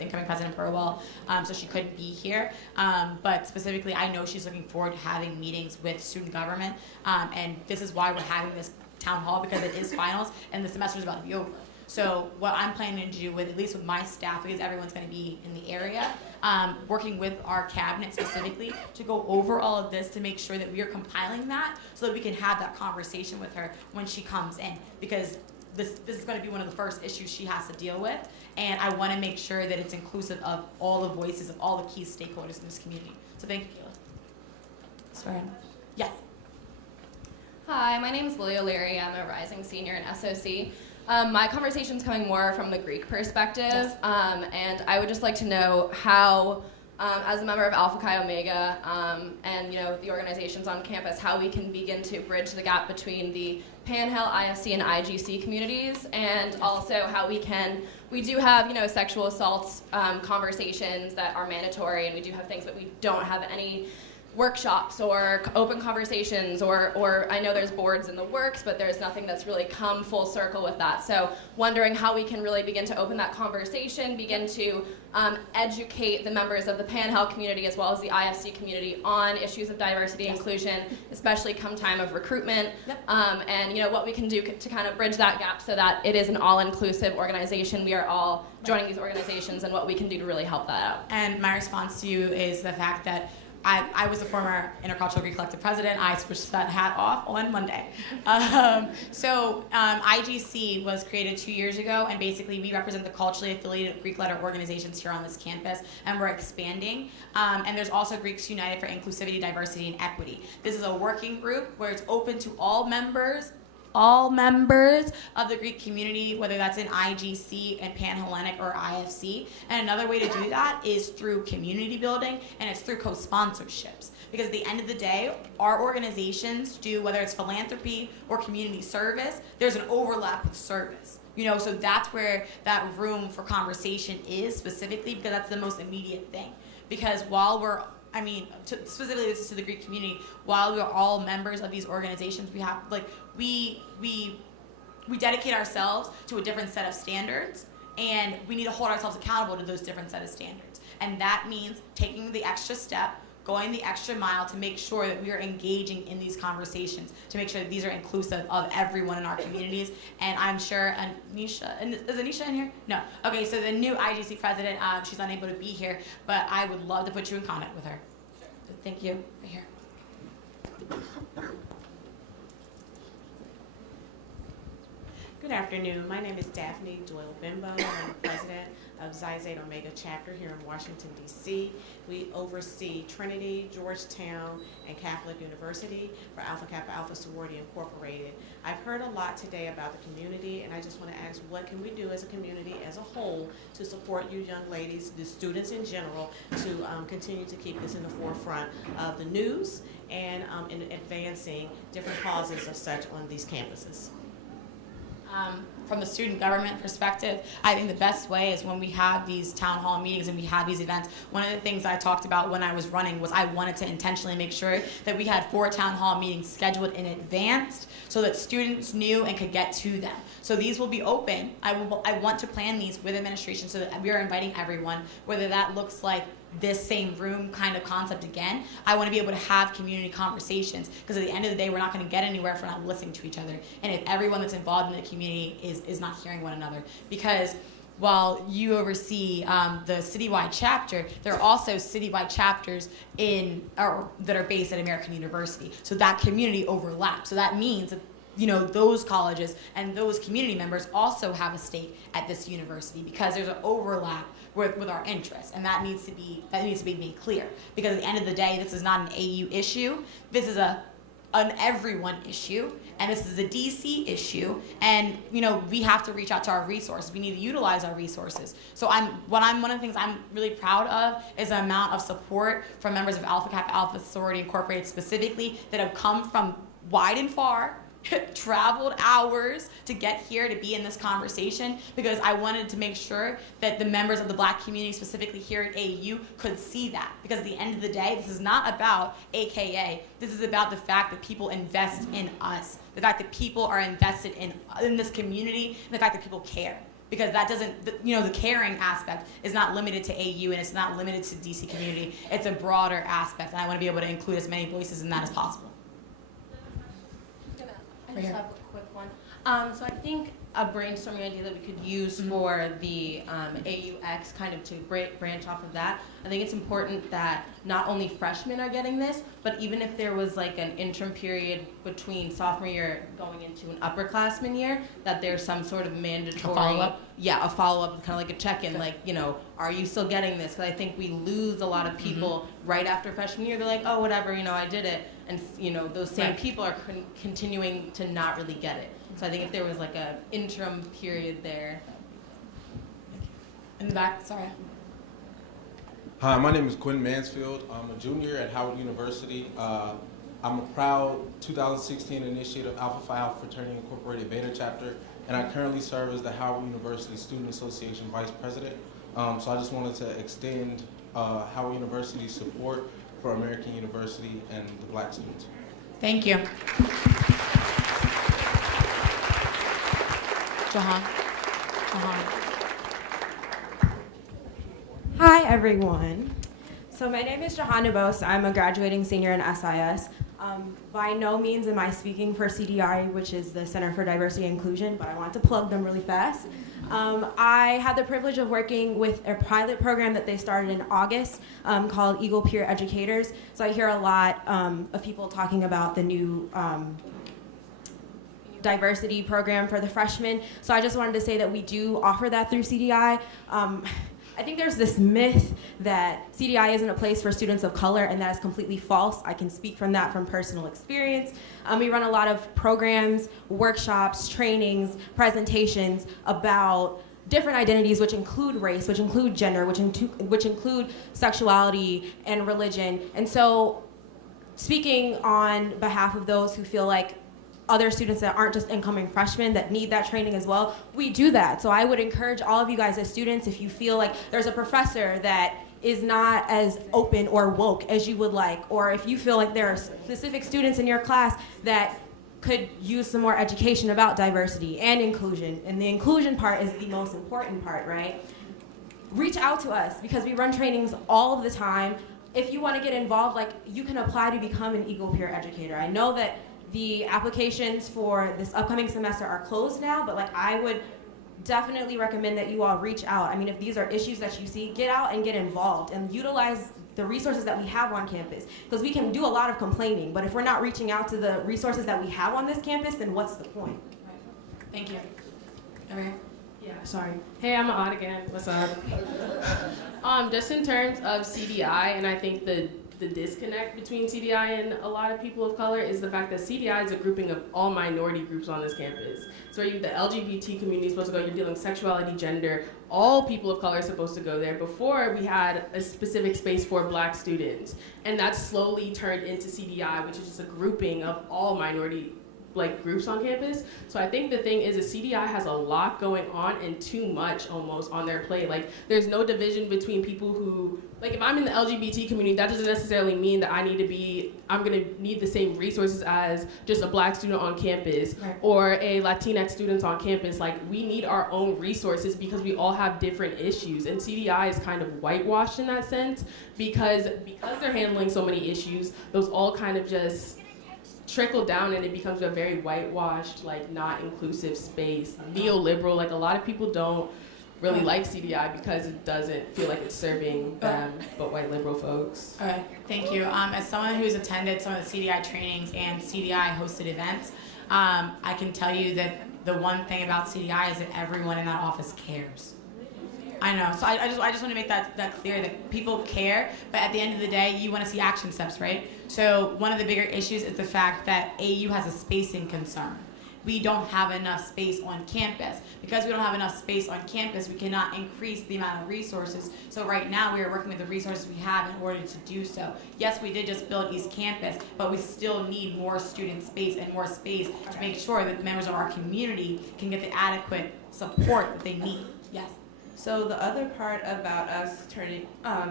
incoming President Burwell, so she couldn't be here. But specifically, I know she's looking forward to having meetings with student government, and this is why we're having this town hall, because it is finals and the semester is about to be over. So what I'm planning to do with, at least with my staff, because everyone's going to be in the area, working with our cabinet specifically to go over all of this to make sure that we are compiling that so that we can have that conversation with her when she comes in, because this is going to be one of the first issues she has to deal with, and I want to make sure that it's inclusive of all the voices of all the key stakeholders in this community. So thank you, Kayla. Sorry. Yes. Hi, my name is Lily O'Leary. I'm a rising senior in SOC. My conversation's coming more from the Greek perspective, yes. And I would just like to know how, as a member of Alpha Chi Omega and the organizations on campus, how we can begin to bridge the gap between the Panhandle, IFC, and IGC communities, and also how we do have sexual assaults conversations that are mandatory, and we do have things that we don't have any workshops or open conversations, or I know there's boards in the works, but there's nothing that's really come full circle with that. So wondering how we can really begin to open that conversation, begin to educate the members of the Panhandle community as well as the IFC community on issues of diversity and inclusion, especially come time of recruitment, and what we can do to kind of bridge that gap so that it is an all-inclusive organization. We are all joining these organizations, and what we can do to really help that out. And my response to you is the fact that I was a former Intercultural Greek Collective president. I switched that hat off on Monday. IGC was created 2 years ago, and basically we represent the culturally affiliated Greek letter organizations here on this campus, and we're expanding. And there's also Greeks United for Inclusivity, Diversity, and Equity. This is a working group where it's open to all members of the Greek community, whether that's in IGC and Pan-Hellenic or IFC. And another way to do that is through community building, and it's through co-sponsorships. Because at the end of the day, our organizations do, whether it's philanthropy or community service, there's an overlap with service. So that's where that room for conversation is specifically, because that's the most immediate thing. Because while we're specifically this is to the Greek community, while we're all members of these organizations, we have, like, we dedicate ourselves to a different set of standards, and we need to hold ourselves accountable to those different set of standards. And that means taking the extra step, going the extra mile to make sure that we are engaging in these conversations, to make sure that these are inclusive of everyone in our communities. And I'm sure Anisha, is Anisha in here? No. Okay, so the new IGC president, she's unable to be here, but I would love to put you in contact with her. So thank you. Right here. Good afternoon. My name is Daphne Doyle-Bimbo. I'm the president of Xi Zeta Omega chapter here in Washington, D.C. We oversee Trinity, Georgetown, and Catholic University for Alpha Kappa Alpha Sorority Incorporated. I've heard a lot today about the community, and I just want to ask, what can we do as a community as a whole to support you young ladies, the students in general, to continue to keep this in the forefront of the news and in advancing different causes of such on these campuses? From the student government perspective, I think the best way is when we have these town hall meetings and we have these events. One of the things I talked about when I was running was I wanted to intentionally make sure that we had 4 town hall meetings scheduled in advance so that students knew and could get to them. So these will be open. I want to plan these with administration so that we are inviting everyone, whether that looks like this same room kind of concept again. I want to be able to have community conversations, because at the end of the day, we're not going to get anywhere if we're not listening to each other, and if everyone that's involved in the community is not hearing one another. Because while you oversee the citywide chapter, there are also citywide chapters that are based at American University. So that community overlaps. So that means that those colleges and those community members also have a stake at this university, because there's an overlap with our interests, and that needs to be made clear. Because at the end of the day, this is not an AU issue. This is an everyone issue, and this is a DC issue. And we have to reach out to our resources. We need to utilize our resources. So one of the things I'm really proud of is the amount of support from members of Alpha Kappa Alpha Sorority Incorporated specifically that have come from wide and far, traveled hours to get here to be in this conversation, because I wanted to make sure that the members of the Black community, specifically here at AU, could see that. Because at the end of the day, this is not about AKA. This is about the fact that people invest in us, the fact that people are invested in this community, and the fact that people care. Because that doesn't, the caring aspect is not limited to AU, and it's not limited to DC community. It's a broader aspect, and I want to be able to include as many voices in that as possible. I just have a quick one. So I think a brainstorming idea that we could use for the AUX, kind of to branch off of that, I think it's important that not only freshmen are getting this, but even if there was like an interim period between sophomore year going into an upperclassman year, that there's some sort of mandatory follow-up? Yeah, a follow-up, kind of like a check-in, like, are you still getting this? Because I think we lose a lot of people right after freshman year. They're like, oh, whatever, I did it. And, those same people are continuing to not really get it. So I think if there was like an interim period there. In the back, sorry. Hi, my name is Quinn Mansfield. I'm a junior at Howard University. I'm a proud 2016 initiative of Alpha Phi Alpha Fraternity Incorporated Beta Chapter, and I currently serve as the Howard University Student Association Vice President. So I just wanted to extend Howard University's support for American University and the Black students. Thank you. Jahan. Hi, everyone. So my name is Jahan Nabos. I'm a graduating senior in SIS. By no means am I speaking for CDI, which is the Center for Diversity and Inclusion, but I want to plug them really fast. I had the privilege of working with a pilot program that they started in August called Eagle Peer Educators. So I hear a lot of people talking about the new diversity program for the freshmen. So I just wanted to say that we do offer that through CDI. I think there's this myth that CDI isn't a place for students of color, and that is completely false. I can speak from that from personal experience. We run a lot of programs, workshops, trainings, presentations about different identities, which include race, which include gender, which include sexuality and religion. And so speaking on behalf of those who feel like other students that aren't just incoming freshmen that need that training as well, we do that. So I would encourage all of you guys as students, if you feel like there's a professor that is not as open or woke as you would like, or if you feel like there are specific students in your class that could use some more education about diversity and inclusion, and the inclusion part is the most important part, right? Reach out to us, because we run trainings all of the time. If you want to get involved, like, you can apply to become an Eagle Peer Educator. I know that the applications for this upcoming semester are closed now, but like, I would definitely recommend that you all reach out. I mean, if these are issues that you see, get out and get involved and utilize the resources that we have on campus, because we can do a lot of complaining, but if we're not reaching out to the resources that we have on this campus, then what's the point? Thank you. Okay. Yeah, sorry. Hey, I'm Ahad again. What's up? Just in terms of CDI, and I think the disconnect between CDI and a lot of people of color is the fact that CDI is a grouping of all minority groups on this campus. So the LGBT community is supposed to go, you're dealing with sexuality, gender, all people of color are supposed to go there. Before, we had a specific space for Black students, and that's slowly turned into CDI, which is just a grouping of all minority groups on campus. So I think the thing is CDI has a lot going on and too much almost on their plate. Like, there's no division between people who, like, if I'm in the LGBT community, that doesn't necessarily mean that I'm gonna need the same resources as just a Black student on campus, right, or a Latinx student on campus. Like, we need our own resources because we all have different issues, and CDI is kind of whitewashed in that sense because they're handling so many issues, those all kind of just trickle down, and it becomes a very whitewashed, like, not inclusive space, neoliberal. Like, a lot of people don't really like CDI because it doesn't feel like it's serving them, but white liberal folks. All right, thank you. As someone who's attended some of the CDI trainings and CDI hosted events, I can tell you that the one thing about CDI is that everyone in that office cares. I know, so I just want to make that clear, that people care, but at the end of the day, you want to see action steps, right? So one of the bigger issues is the fact that AU has a spacing concern. We don't have enough space on campus. Because we don't have enough space on campus, we cannot increase the amount of resources. So right now, we are working with the resources we have in order to do so. Yes, we did just build East Campus, but we still need more student space and more space to make sure that members of our community can get the adequate support that they need. Yes. So the other part about us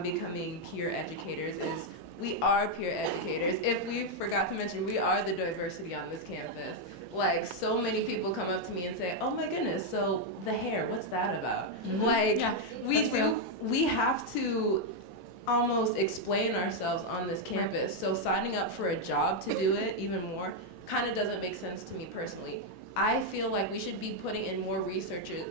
becoming peer educators is we are peer educators. If we forgot to mention, we are the diversity on this campus. Like, so many people come up to me and say, oh my goodness, so the hair, what's that about? Mm-hmm. Like, yeah, we have to almost explain ourselves on this campus. So signing up for a job to do it even more kind of doesn't make sense to me personally. I feel like we should be putting in more resources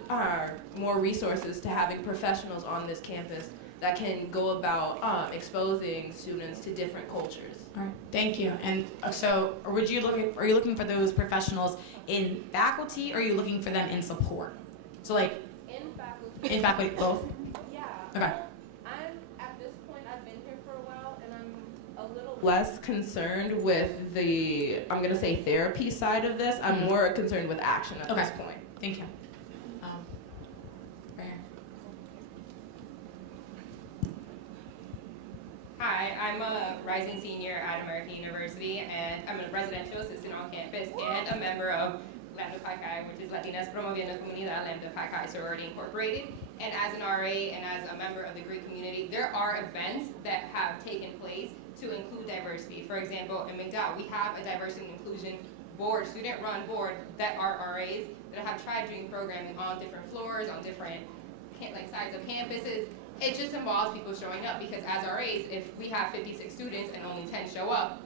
to having professionals on this campus that can go about exposing students to different cultures. All right, thank you. And so, are you looking for those professionals in faculty, or are you looking for them in support? So, like, in faculty, both. Yeah. Okay. At this point, I've been here for a while, and I'm a little less concerned with the, I'm gonna say, therapy side of this. I'm more concerned with action at this point. Thank you. Hi, I'm a rising senior at American University, and I'm a residential assistant on campus and a member of Lambda Pi Chi, which is Latinas Promoviendo Comunidad Lambda Pi Chi Sorority Incorporated. And as an RA and as a member of the Greek community, there are events that have taken place to include diversity. For example, in McDowell, we have a diversity and inclusion board, student-run board, that are RAs that have tried doing programming on different floors, on different sides of campuses. It just involves people showing up, because as RAs, if we have 56 students and only 10 show up,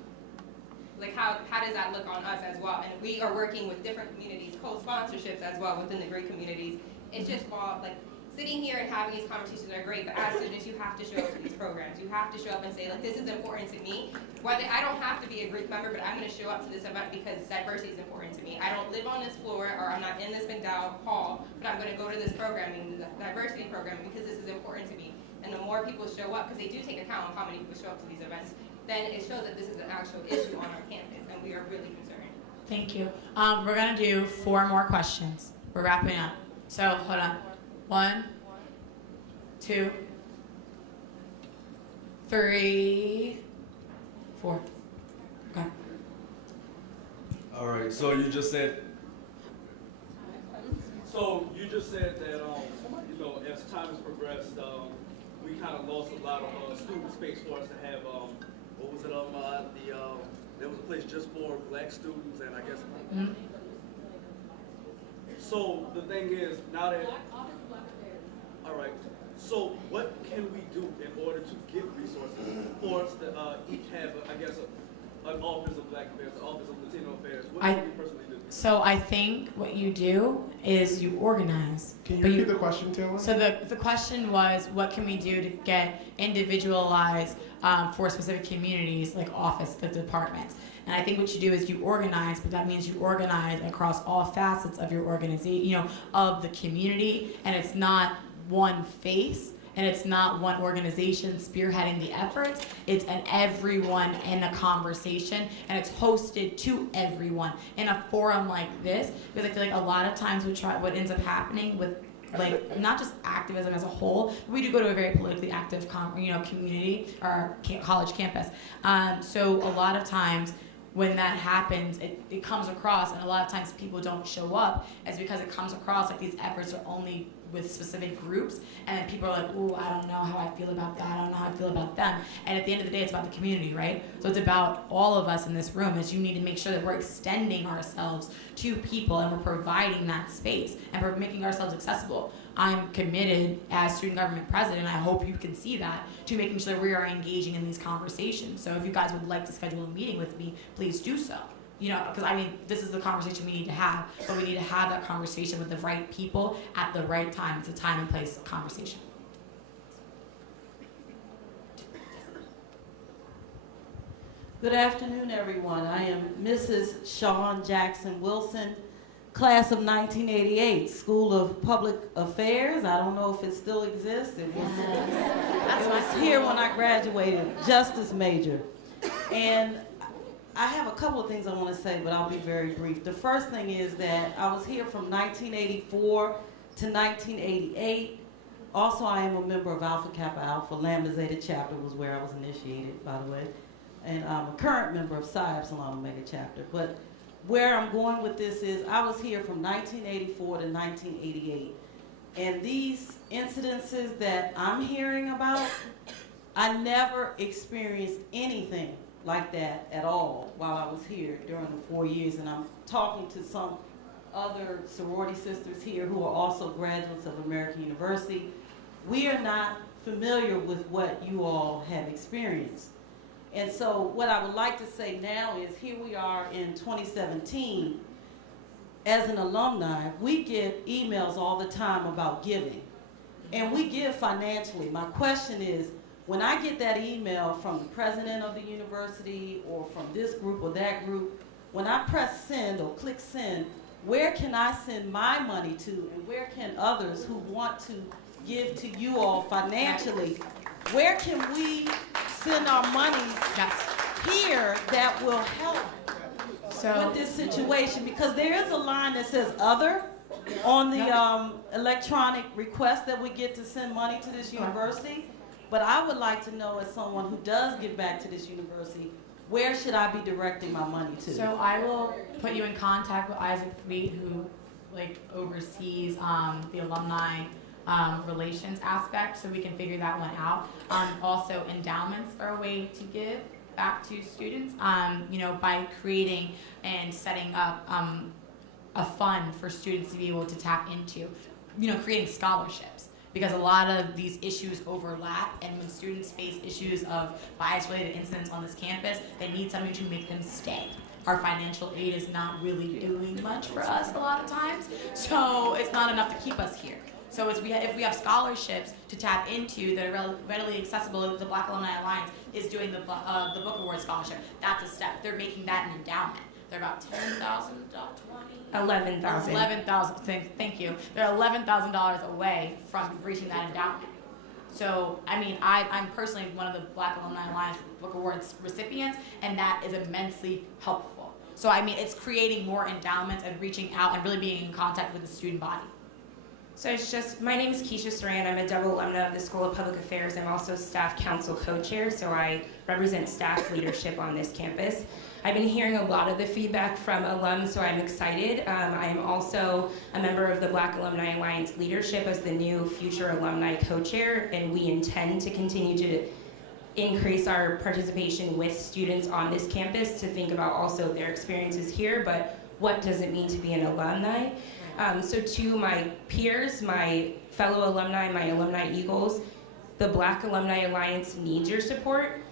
like, how does that look on us as well? And we are working with different communities, co-sponsorships as well within the Greek communities. It's just, like, sitting here and having these conversations are great, but as students, you have to show up to these programs. You have to show up and say, like, this is important to me. Whether I don't have to be a Greek member, but I'm going to show up to this event because diversity is important to me. I don't live on this floor, or I'm not in this McDowell hall, but I'm going to go to this programming, the diversity programming, because this is important to me. And the more people show up, because they do take account of how many people show up to these events, then it shows that this is an actual issue on our campus, and we are really concerned. Thank you. We're going to do 4 more questions. We're wrapping up. So, hold on. 1, 2, 3, 4. Okay. All right, so you just said that, as time has progressed, we kind of lost a lot of student space for us to have, what was it, there was a place just for black students, and I guess, so the thing is, now that, all right, so what can we do in order to get resources for us to each have, I guess, an office of black affairs, an office of Latino affairs? What can we personally do? So I think what you do is you organize. Can you repeat the question, Taylor? So the question was, what can we do to get individualized for specific communities, like office, the departments? And I think what you do is you organize, but that means you organize across all facets of your organization, of the community, and it's not one face, and it's not one organization spearheading the efforts. It's an everyone in a conversation, and it's hosted to everyone in a forum like this. Because I feel like a lot of times what ends up happening with, like, not just activism as a whole, but we do go to a very politically active community or college campus. So a lot of times when that happens, it comes across, and a lot of times people don't show up, is because it comes across like these efforts are only with specific groups, and then people are like, ooh, I don't know how I feel about that, I don't know how I feel about them. And at the end of the day, it's about the community, right? So it's about all of us in this room, is you need to make sure that we're extending ourselves to people, and we're providing that space, and we're making ourselves accessible. I'm committed as student government president, I hope you can see that, to making sure we are engaging in these conversations. So if you guys would like to schedule a meeting with me, please do so. Because I mean, this is the conversation we need to have, but we need to have that conversation with the right people at the right time. It's a time and place conversation. Good afternoon, everyone. I am Mrs. Shawn Jackson Wilson, class of 1988, School of Public Affairs. I don't know if it still exists. It was here when I graduated, Justice major. And I have a couple of things I want to say, but I'll be very brief. The first thing is that I was here from 1984 to 1988. Also, I am a member of Alpha Kappa Alpha. Lambda Zeta chapter was where I was initiated, by the way. And I'm a current member of Psi Epsilon Omega chapter. But where I'm going with this is I was here from 1984 to 1988. And these incidences that I'm hearing about, I never experienced anything like that at all while I was here during the 4 years. And I'm talking to some other sorority sisters here who are also graduates of American University. We are not familiar with what you all have experienced. And so what I would like to say now is, here we are in 2017. As an alumni, we get emails all the time about giving. And we give financially. My question is, when I get that email from the president of the university or from this group or that group, when I press send or click send, where can I send my money to, and where can others who want to give to you all financially, where can we send our monies here that will help with this situation? Because there is a line that says other on the electronic request that we get to send money to this university. But I would like to know, as someone who does give back to this university, where should I be directing my money to? So I will put you in contact with Isaac Threet, who oversees the alumni relations aspect, so we can figure that one out. Also, endowments are a way to give back to students, by creating and setting up a fund for students to be able to tap into, creating scholarships. Because a lot of these issues overlap, and when students face issues of bias-related incidents on this campus, they need something to make them stay. Our financial aid is not really doing much for us a lot of times, so it's not enough to keep us here. So if we have scholarships to tap into that are readily accessible, the Black Alumni Alliance is doing the Book Award Scholarship. That's a step. They're making that an endowment. They're about $10,000, $11,000. $11,000. Thank you. They're $11,000 away from reaching that endowment. So, I mean, I'm personally one of the Black Alumni Alliance Book Awards recipients, and that is immensely helpful. So, I mean, it's creating more endowments and reaching out and really being in contact with the student body. So it's just, my name is Keisha Saran. I'm a double alumna of the School of Public Affairs. I'm also staff council co-chair, so I represent staff leadership on this campus. I've been hearing a lot of the feedback from alums, so I'm excited. I am also a member of the Black Alumni Alliance leadership as the new future alumni co-chair, and we intend to continue to increase our participation with students on this campus to think about also their experiences here, but what does it mean to be an alumni? So to my peers, my fellow alumni, my alumni eagles, the Black Alumni Alliance needs your support.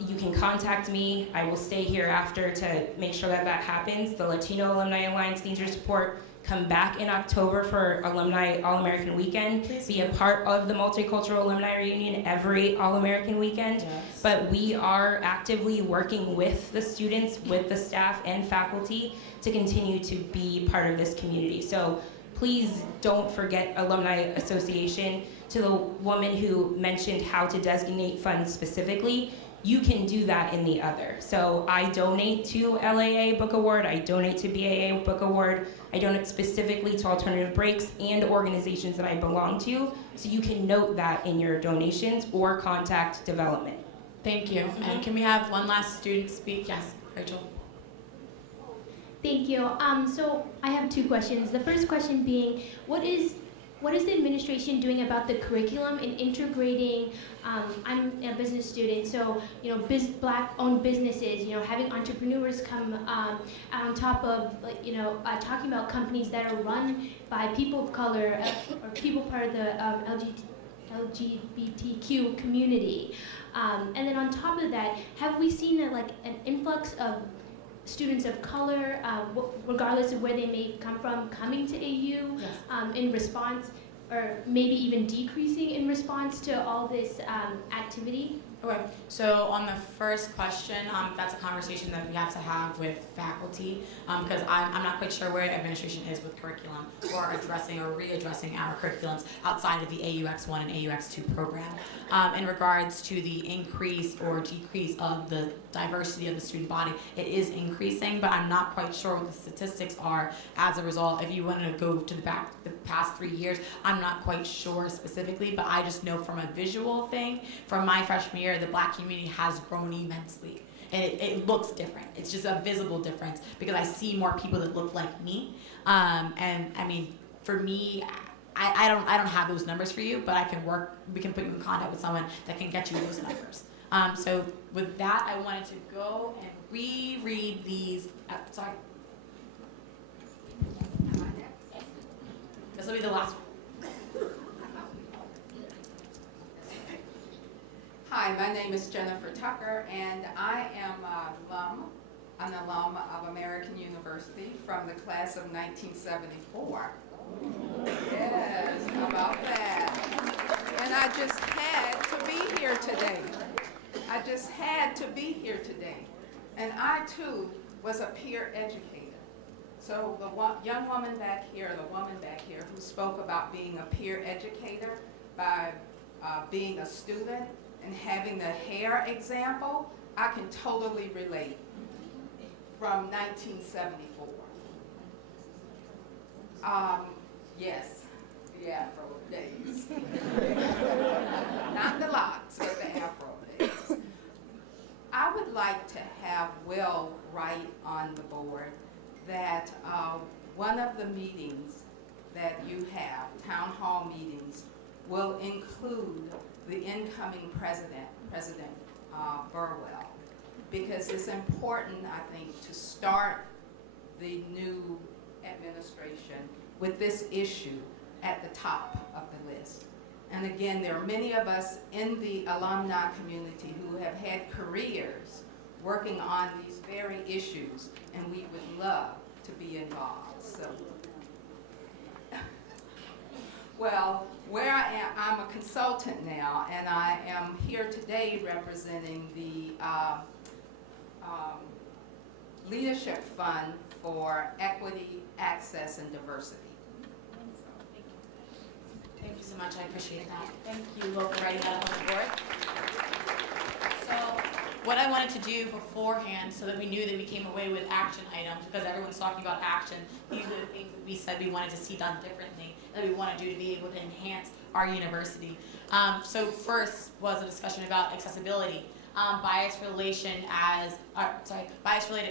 You can contact me. I will stay here after to make sure that that happens. The Latino Alumni Alliance needs your support. Come back in October for Alumni All-American Weekend. Please be a part of the Multicultural Alumni Reunion every All-American Weekend. Yes. But we are actively working with the students, with the staff and faculty to continue to be part of this community. So please don't forget Alumni Association. To the woman who mentioned how to designate funds specifically, you can do that in the other. So I donate to LAA Book Award, I donate to BAA Book Award, I donate specifically to Alternative Breaks and organizations that I belong to, so you can note that in your donations or contact development. Thank you. And can we have one last student speak? Yes, Rachel. Thank you. So I have two questions. The first question being, what is the administration doing about the curriculum in integrating, I'm a business student, so, you know, Black-owned businesses, you know, having entrepreneurs come on top of, like, you know, talking about companies that are run by people of color or people part of the LGBTQ community. And then on top of that, have we seen an influx of students of color, regardless of where they may come from, coming to AU in response, or maybe even decreasing in response to all this activity? Okay, so on the first question, that's a conversation that we have to have with faculty, because I'm not quite sure where administration is with curriculum or addressing or readdressing our curriculums outside of the AUX1 and AUX2 program. In regards to the increase or decrease of the diversity of the student body, it is increasing, but I'm not quite sure what the statistics are as a result. If you want to go to the past 3 years, I'm not quite sure specifically, but I just know from a visual thing, from my freshman year, the Black community has grown immensely. And it looks different. It's just a visible difference because I see more people that look like me. And I mean, for me, I don't have those numbers for you, but I can work, we can put you in contact with someone that can get you those numbers. So with that, I wanted to go and reread these, sorry. This will be the last one. Hi, my name is Jennifer Tucker, and I am an alum of American University from the class of 1974. Yes, how about that? And I just had to be here today. I just had to be here today. And I, too, was a peer educator. So the young woman back here, the woman back here who spoke about being a peer educator by being a student and having the hair example, I can totally relate from 1974. Yes, the Afro days. Not the locks, but the Afro days. I would like to have Will write on the board that one of the meetings that you have, town hall meetings, will include the incoming president, President Burwell, because it's important, I think, to start the new administration with this issue at the top of the list. And again, there are many of us in the alumni community who have had careers working on these very issues, and we would love to be involved. So, well, where I am, I'm a consultant now, and I am here today representing the Leadership Fund for Equity, Access, and Diversity. Thank you so much. I appreciate that. Thank you, Will, for writing that on the board. So what I wanted to do beforehand so that we knew that we came away with action items, because everyone's talking about action, these are the things that we said we wanted to see done differently, that we want to do to be able to enhance our university. So first was a discussion about accessibility. Bias-related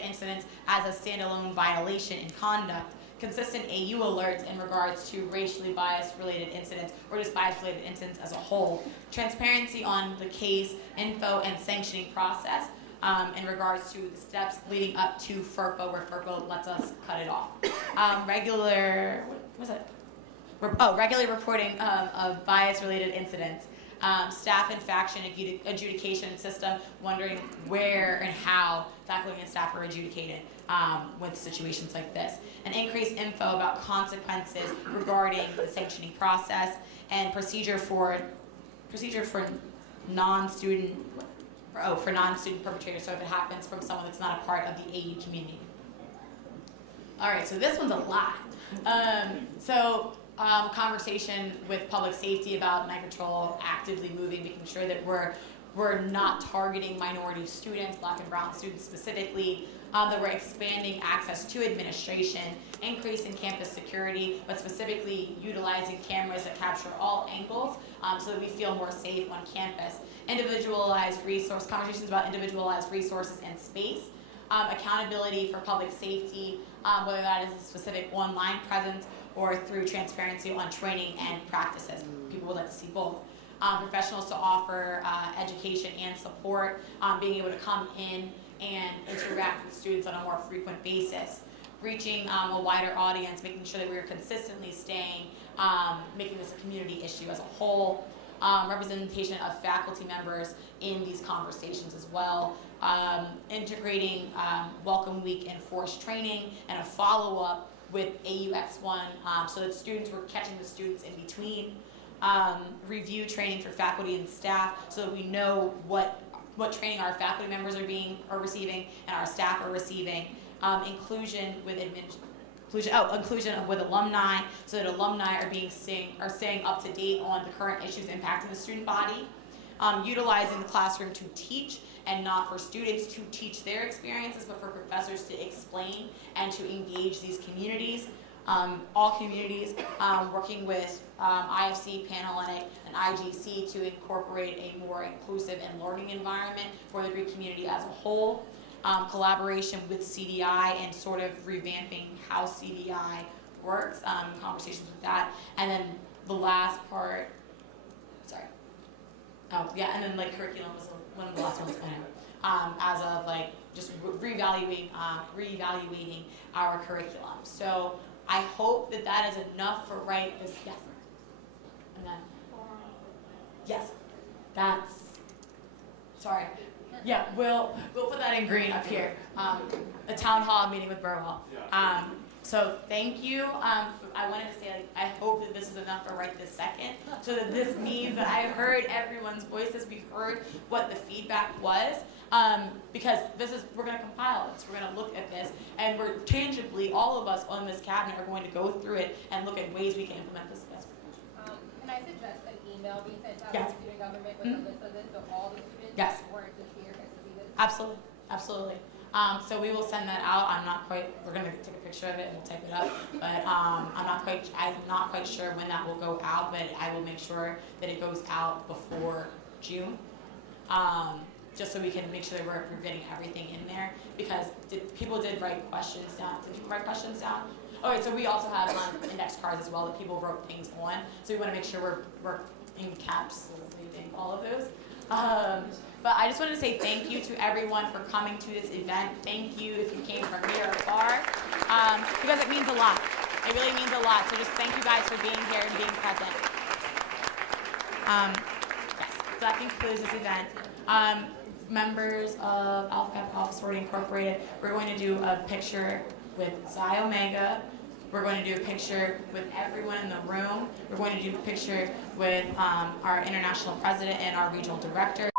incidents as a standalone violation in conduct, consistent AU alerts in regards to racially bias-related incidents or just bias-related incidents as a whole, transparency on the case, info, and sanctioning process in regards to the steps leading up to FERPA, where FERPA lets us cut it off. Regular reporting of bias-related incidents. Staff and faction adjudication system, wondering where and how faculty and staff are adjudicated with situations like this. An increased info about consequences regarding the sanctioning process and procedure for non-student perpetrators. So if it happens from someone that's not a part of the AU community. All right, so this one's a lot. Conversation with public safety about night patrol actively moving, making sure that we're not targeting minority students, black and brown students specifically, that we're expanding access to administration, increasing campus security, but specifically utilizing cameras that capture all angles so that we feel more safe on campus. Conversations about individualized resources and space, accountability for public safety, whether that is a specific online presence or through transparency on training and practices. People would like to see both. Professionals to offer education and support, being able to come in and interact with students on a more frequent basis. Reaching a wider audience, making sure that we are consistently making this a community issue as a whole. Representation of faculty members in these conversations as well. Integrating Welcome Week and forced training and a follow-up with AUX1 so that we're catching the students in between. Review training for faculty and staff so that we know what training our faculty members are receiving and our staff are receiving. Inclusion with alumni so that alumni are staying up to date on the current issues impacting the student body. Utilizing the classroom to teach and not for students to teach their experiences, but for professors to explain and to engage these communities. All communities, working with IFC, Panhellenic, and IGC to incorporate a more inclusive and learning environment for the Greek community as a whole. Collaboration with CDI and sort of revamping how CDI works, conversations with that. And then the last part, and then curriculum was one of the last ones as of just reevaluating our curriculum. So I hope that is enough for yes. And then, yes, sorry. Yeah, we'll put that in green up here. A town hall meeting with Burwell. So thank you. I wanted to say I hope that this is enough for right this second, so that this means that I heard everyone's voices. We've heard what the feedback was, because we're going to compile this. We're going to look at this, and we're tangibly, all of us on this cabinet are going to go through it and look at ways we can implement this. Yes. Can I suggest an email being sent out Yes. to student government with a list of this so all the students Yes. that weren't just here can see this? Absolutely, absolutely. So we will send that out. We're going to take a picture of it and type it up, but I'm not quite sure when that will go out, but I will make sure that it goes out before June, just so we can make sure that we're getting everything in there, because people did write questions down. Did people write questions down? Okay, so we also have index cards as well that people wrote things on, so we want to make sure we're encapsulating all of those. But I just wanted to say thank you to everyone for coming to this event. Thank you if you came from near or far, because it means a lot. It really means a lot. So just thank you guys for being here and being present. Yes, so that concludes this event. Members of Alpha Kappa Alpha Sorority Incorporated, we're going to do a picture with Xi Omega. We're going to do a picture with everyone in the room. We're going to do a picture with our international president and our regional director.